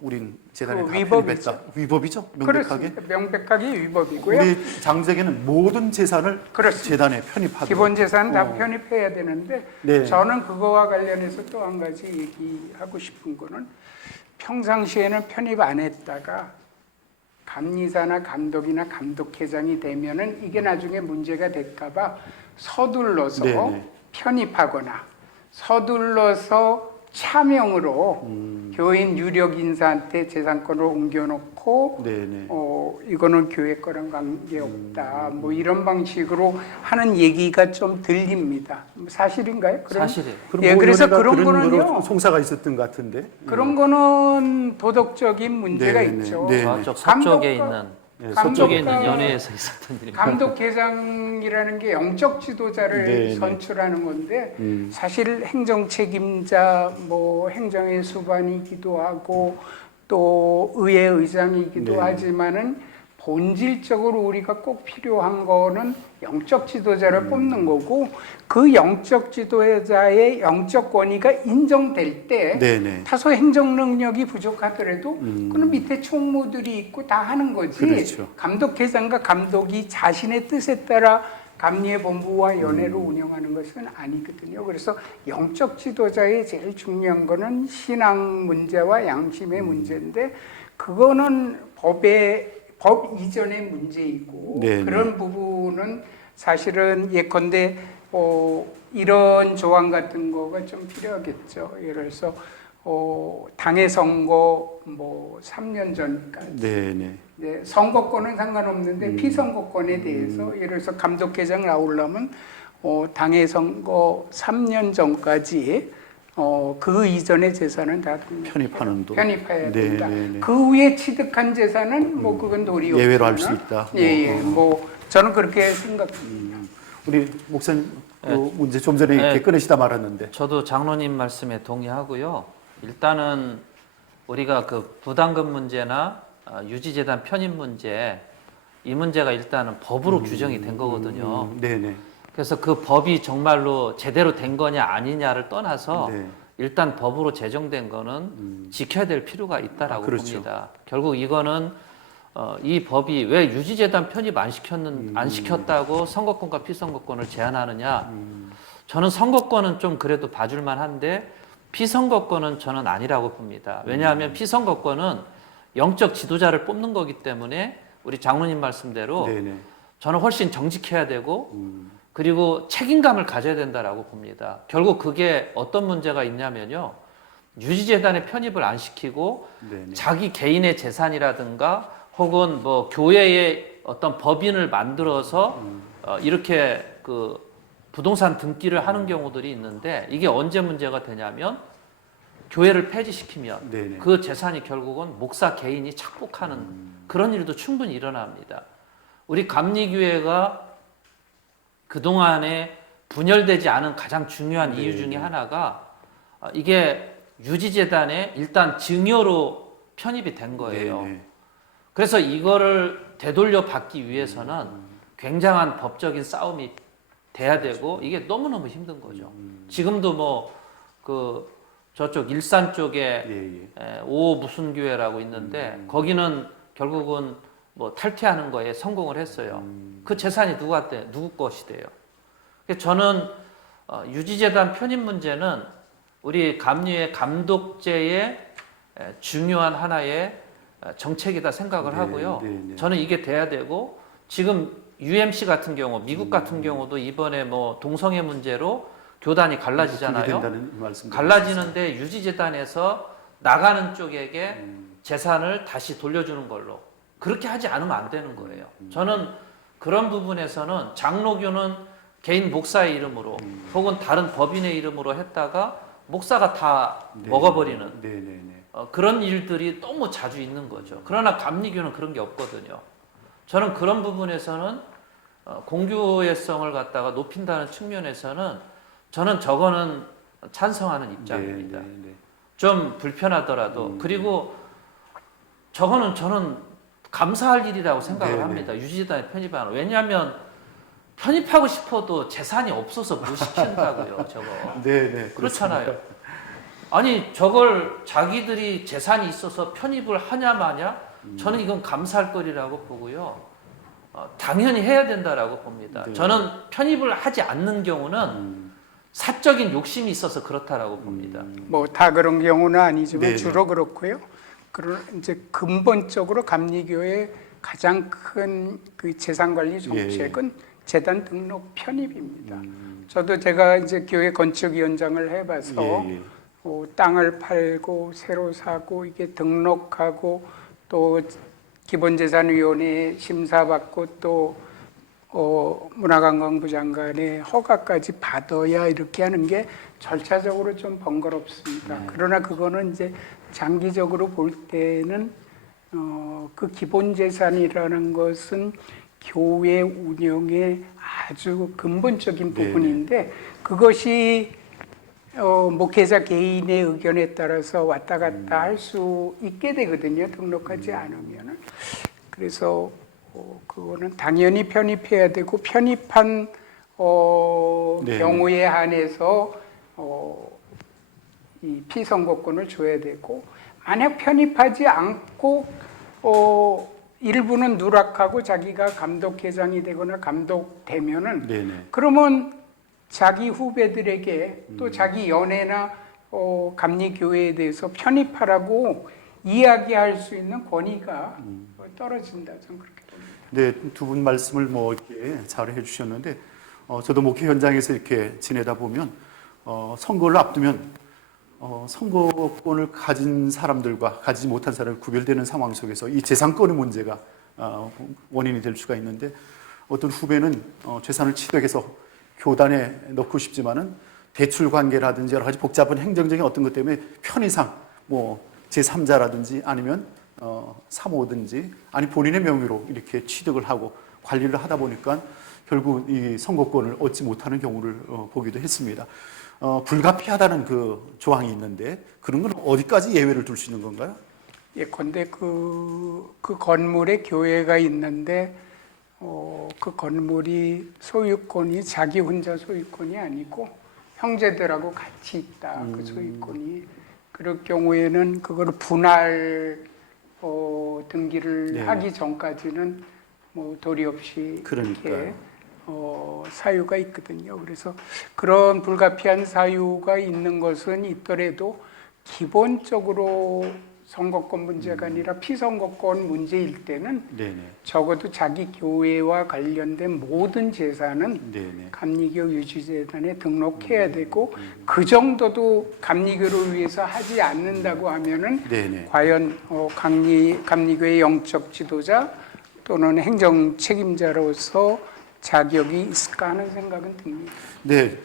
우린 재단에 그 다 위법이죠. 편입했다. 위법이죠. 명백하게. 그렇습니다. 명백하게 위법이고요. 우리 장제계는 모든 재산을 그렇습니다. 재단에 편입하고 기본 재산 다 편입해야 되는데 네. 저는 그거와 관련해서 또 한 가지 얘기하고 싶은 거는 평상시에는 편입 안 했다가 감리사나 감독이나 감독회장이 되면은 이게 나중에 문제가 될까봐 서둘러서 네네. 편입하거나 서둘러서 차명으로 교인 유력 인사한테 재산권을 옮겨놓고 네네. 이거는 교회 거랑 관계없다 뭐 이런 방식으로 하는 얘기가 좀 들립니다. 사실인가요? 사실이에요. 예, 그래서 그런 거는요. 거로 송사가 있었던 것 같은데. 그런 거는 도덕적인 문제가 네, 네, 있죠. 네. 저쪽 서쪽에 감독과- 있는 네, 서쪽에 감독과- 있는 연회에서 있었던 일입니다. 감독회장이라는 게 영적 지도자를 네, 네. 선출하는 건데 사실 행정 책임자, 뭐 행정의 수반이기도 하고 또 의회 의장이기도 네. 하지만은 본질적으로 우리가 꼭 필요한 거는 영적 지도자를 뽑는 거고 그 영적 지도자의 영적 권위가 인정될 때 네네. 다소 행정 능력이 부족하더라도 그는 밑에 총무들이 있고 다 하는 거지. 그렇죠. 감독회장과 감독이 자신의 뜻에 따라 감리의 본부와 연회를 운영하는 것은 아니거든요. 그래서 영적 지도자의 제일 중요한 거는 신앙 문제와 양심의 문제인데 그거는 법 이전의 문제이고 네네. 그런 부분은 사실은 예컨대 이런 조항 같은 거가 좀 필요하겠죠. 예를 들어서 당의 선거 뭐 3년 전까지 네네. 네, 선거권은 상관없는데 피선거권에 대해서 예를 들어서 감독회장 나오려면 당의 선거 3년 전까지 그 이전의 재산은 다 편입하는 도. 편입해야 네, 된다. 네, 네. 그 후에 취득한 재산은 뭐 그건 도리 없지만 예외로 할 수 있다. 예, 뭐 저는 그렇게 생각합니다. 우리 목사님 그 문제 좀 전에 이렇게 네. 꺼내시다 말았는데. 저도 장로님 말씀에 동의하고요. 일단은 우리가 그 부담금 문제나 유지재단 편입 문제, 이 문제가 일단은 법으로 규정이 된 거거든요. 네네. 그래서 그 법이 정말로 제대로 된 거냐 아니냐를 떠나서 네. 일단 법으로 제정된 거는 지켜야 될 필요가 있다라고 그렇죠. 봅니다. 결국 이거는 이 법이 왜 유지재단 편입 안 시켰다고 선거권과 피선거권을 제한하느냐? 저는 선거권은 좀 그래도 봐줄만 한데 피선거권은 저는 아니라고 봅니다. 왜냐하면 피선거권은 영적 지도자를 뽑는 거기 때문에 우리 장로님 말씀대로 네네. 저는 훨씬 정직해야 되고 그리고 책임감을 가져야 된다라고 봅니다. 결국 그게 어떤 문제가 있냐면요. 유지재단에 편입을 안 시키고 네네. 자기 개인의 재산이라든가 혹은 뭐 교회의 어떤 법인을 만들어서 이렇게 그 부동산 등기를 하는 경우들이 있는데 이게 언제 문제가 되냐면 교회를 폐지시키면 네네. 그 재산이 결국은 목사 개인이 착복하는 그런 일도 충분히 일어납니다. 우리 감리교회가 그동안에 분열되지 않은 가장 중요한 이유 중에 하나가 이게 유지재단에 일단 증여로 편입이 된 거예요. 네네. 그래서 이거를 되돌려 받기 위해서는 굉장한 법적인 싸움이 돼야 되고 이게 너무너무 힘든 거죠. 지금도 뭐 그 저쪽 일산 쪽에 오 무슨 교회라고 있는데 거기는 결국은 뭐 탈퇴하는 거에 성공을 했어요. 그 재산이 누구 것이 돼요. 그래서 저는 유지재단 편입 문제는 우리 감리의 감독제의 중요한 하나의 정책이다 생각을 하고요. 저는 이게 돼야 되고 지금 UMC 같은 경우, 미국 같은 경우도 이번에 뭐 동성애 문제로 교단이 갈라지잖아요. 갈라지는데 유지재단에서 나가는 쪽에게 재산을 다시 돌려주는 걸로 그렇게 하지 않으면 안 되는 거예요. 저는 그런 부분에서는 장로교는 개인 목사의 이름으로 혹은 다른 법인의 이름으로 했다가 목사가 다 먹어버리는 그런 일들이 너무 자주 있는 거죠. 그러나 감리교는 그런 게 없거든요. 저는 그런 부분에서는 공교회성을 갖다가 높인다는 측면에서는 저는 저거는 찬성하는 입장입니다. 좀 불편하더라도 그리고 저거는 저는 감사할 일이라고 생각을 합니다. 유지재단에 편입하는. 왜냐하면 편입하고 싶어도 재산이 없어서 못 시킨다고요. 저거. 그렇잖아요. 아니 저걸 자기들이 재산이 있어서 편입을 하냐 마냐 저는 이건 감사할 거리라고 보고요. 당연히 해야 된다라고 봅니다. 저는 편입을 하지 않는 경우는 사적인 욕심이 있어서 그렇다라고 봅니다. 뭐 다 그런 경우는 아니지만 주로 그렇고요. 그런 이제 근본적으로 감리교의 가장 큰 그 재산관리 정책은 재단 등록 편입입니다. 저도 제가 이제 교회 건축위원장을 해봐서 땅을 팔고 새로 사고 이게 등록하고 또 기본재산위원회 심사받고 또 문화관광부 장관의 허가까지 받아야 이렇게 하는 게 절차적으로 좀 번거롭습니다. 그러나 그거는 이제 장기적으로 볼 때는 그 기본재산이라는 것은 교회 운영의 아주 근본적인 부분인데 그것이 목회자 개인의 의견에 따라서 왔다 갔다 할 수 있게 되거든요. 등록하지 않으면은. 그래서 그거는 당연히 편입해야 되고 편입한 경우에 한해서 이 피선거권을 줘야 되고 만약 편입하지 않고 일부는 누락하고 자기가 감독회장이 되거나 감독되면은 그러면 자기 후배들에게 또 자기 연회나 감리교회에 대해서 편입하라고 이야기할 수 있는 권위가 떨어진다. 저는 그렇게 봅니다. 네, 두 분 말씀을 뭐 이렇게 잘 해주셨는데 저도 목회 현장에서 이렇게 지내다 보면 선거를 앞두면 선거권을 가진 사람들과 가지지 못한 사람을 구별되는 상황 속에서 이 재산권의 문제가 원인이 될 수가 있는데 어떤 후배는 재산을 취득해서 교단에 넣고 싶지만은 대출 관계라든지 여러 가지 복잡한 행정적인 어떤 것 때문에 편의상 뭐 제3자라든지 아니면 사모든지 아니 본인의 명의로 이렇게 취득을 하고 관리를 하다 보니까 결국 이 선거권을 얻지 못하는 경우를 보기도 했습니다. 불가피하다는 그 조항이 있는데 그런 건 어디까지 예외를 둘 수 있는 건가요? 예컨대 그 건물에 교회가 있는데 그 건물이 소유권이 자기 혼자 소유권이 아니고 형제들하고 같이 있다. 그 소유권이 그럴 경우에는 그걸 분할 등기를 네. 하기 전까지는 뭐 도리 없이 그러니까요. 이렇게 사유가 있거든요. 그래서 그런 불가피한 사유가 있는 것은 있더라도 기본적으로 선거권 문제가 아니라 피선거권 문제일 때는 네네. 적어도 자기 교회와 관련된 모든 재산은 네네. 감리교 유지재단에 등록해야 되고 그 정도도 감리교를 위해서 하지 않는다고 하면은 네네. 과연 감리교의 영적 지도자 또는 행정 책임자로서 자격이 있을까 하는 생각은 듭니다. 네.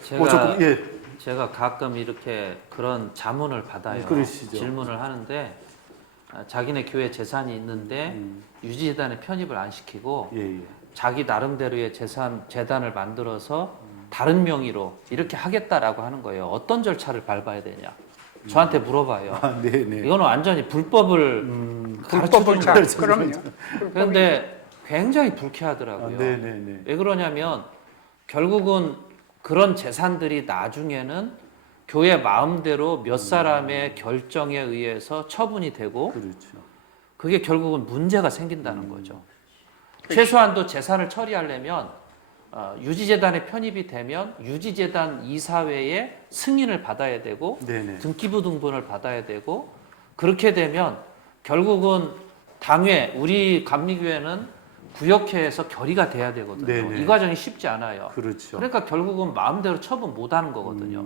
제가 가끔 이렇게 그런 자문을 받아요. 그러시죠. 질문을 하는데 자기네 교회 재산이 있는데 유지재단에 편입을 안 시키고 예, 예. 자기 나름대로의 재단을 만들어서 다른 명의로 이렇게 하겠다라고 하는 거예요. 어떤 절차를 밟아야 되냐? 저한테 물어봐요. 아, 네네. 이거는 완전히 불법을 불법을 가르쳐주는 자, 그럼요. 그런데 굉장히 불쾌하더라고요. 아, 네네네. 왜 그러냐면 결국은 그런 재산들이 나중에는 교회 마음대로 몇 사람의 결정에 의해서 처분이 되고 그렇죠. 그게 결국은 문제가 생긴다는 거죠. 최소한도 재산을 처리하려면 유지재단에 편입이 되면 유지재단 이사회의 승인을 받아야 되고 네네. 등기부 등본을 받아야 되고 그렇게 되면 결국은 당회 우리 감리교회는 구역회에서 결의가 돼야 되거든요. 네네. 이 과정이 쉽지 않아요. 그렇죠. 그러니까 결국은 마음대로 처분 못하는 거거든요.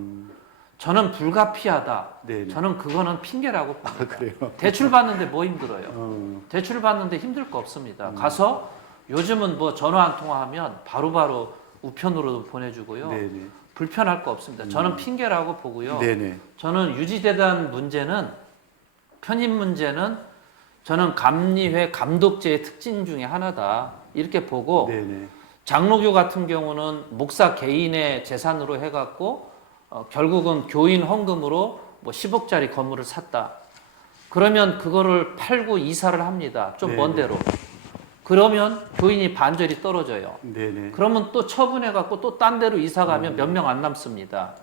저는 불가피하다. 네네. 저는 그거는 핑계라고 봅니다. 아, 그래요. 대출 받는데 뭐 힘들어요? 대출 받는데 힘들 거 없습니다. 가서 요즘은 뭐 전화 한 통화하면 바로바로 우편으로도 보내주고요. 네네. 불편할 거 없습니다. 저는 핑계라고 보고요. 네네. 저는 유지재단 문제는 편입 문제는 저는 감리회 감독제의 특징 중에 하나다 이렇게 보고 네네. 장로교 같은 경우는 목사 개인의 재산으로 해갖고 결국은 교인 헌금으로 뭐 10억짜리 건물을 샀다. 그러면 그거를 팔고 이사를 합니다. 좀 먼 데로. 그러면 교인이 반절이 떨어져요. 네네. 그러면 또 처분해갖고 또 딴 데로 이사 가면 몇 명 안 남습니다.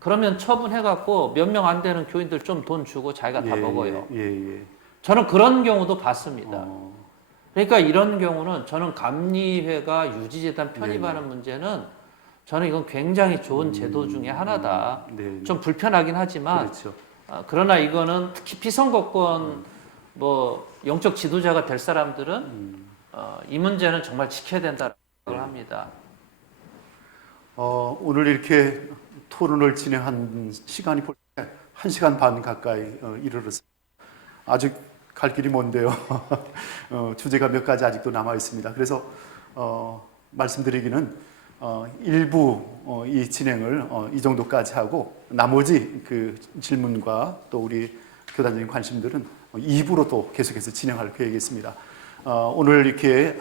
그러면 처분해갖고 몇 명 안 되는 교인들 좀 돈 주고 자기가 다 먹어요. 예, 예. 저는 그런 경우도 봤습니다. 어, 그러니까 이런 경우는 저는 감리회가 유지재단 편입하는 문제는 저는 이건 굉장히 좋은 제도 중에 하나다. 네. 좀 불편하긴 하지만 그렇죠. 그러나 이거는 특히 피선거권 뭐 영적 지도자가 될 사람들은 이 문제는 정말 지켜야 된다고 합니다. 오늘 이렇게 토론을 진행한 시간이 벌써 1시간 반 가까이 이르렀습니다. 아직 갈 길이 먼데요. 주제가 몇 가지 아직도 남아 있습니다. 그래서 말씀드리기는 일부 이 진행을 이 정도까지 하고 나머지 그 질문과 또 우리 교단적인 관심들은 2부로 또 계속해서 진행할 계획이 있습니다. 오늘 이렇게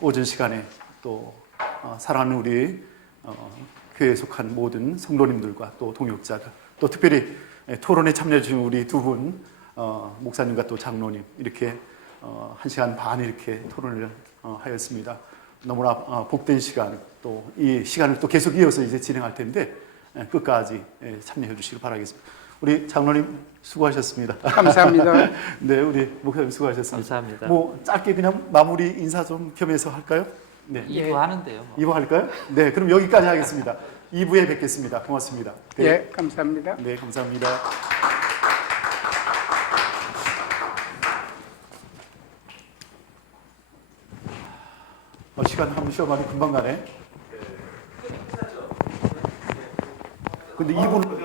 오전 시간에 또 사랑하는 우리 교회에 속한 모든 성도님들과 또 동역자들 또 특별히 토론에 참여해 주신 우리 두 분 목사님과 또 장로님 이렇게 1시간 반 이렇게 토론을 하였습니다. 너무나 복된 시간 또 이 시간을 또 계속 이어서 이제 진행할 텐데 끝까지 참여해 주시길 바라겠습니다. 우리 장로님 수고하셨습니다. 감사합니다. 네, 우리 목사님 수고하셨습니다. 감사합니다. 뭐 짧게 그냥 마무리 인사 좀 겸해서 할까요? 네. 2부 하는데요. 뭐. 2부 할까요? 네, 그럼 여기까지 하겠습니다. 2부에 뵙겠습니다. 고맙습니다. 네, 예, 감사합니다. 네 감사합니다. 시간 한번 쉬어가니 금방 가네. 근데 2분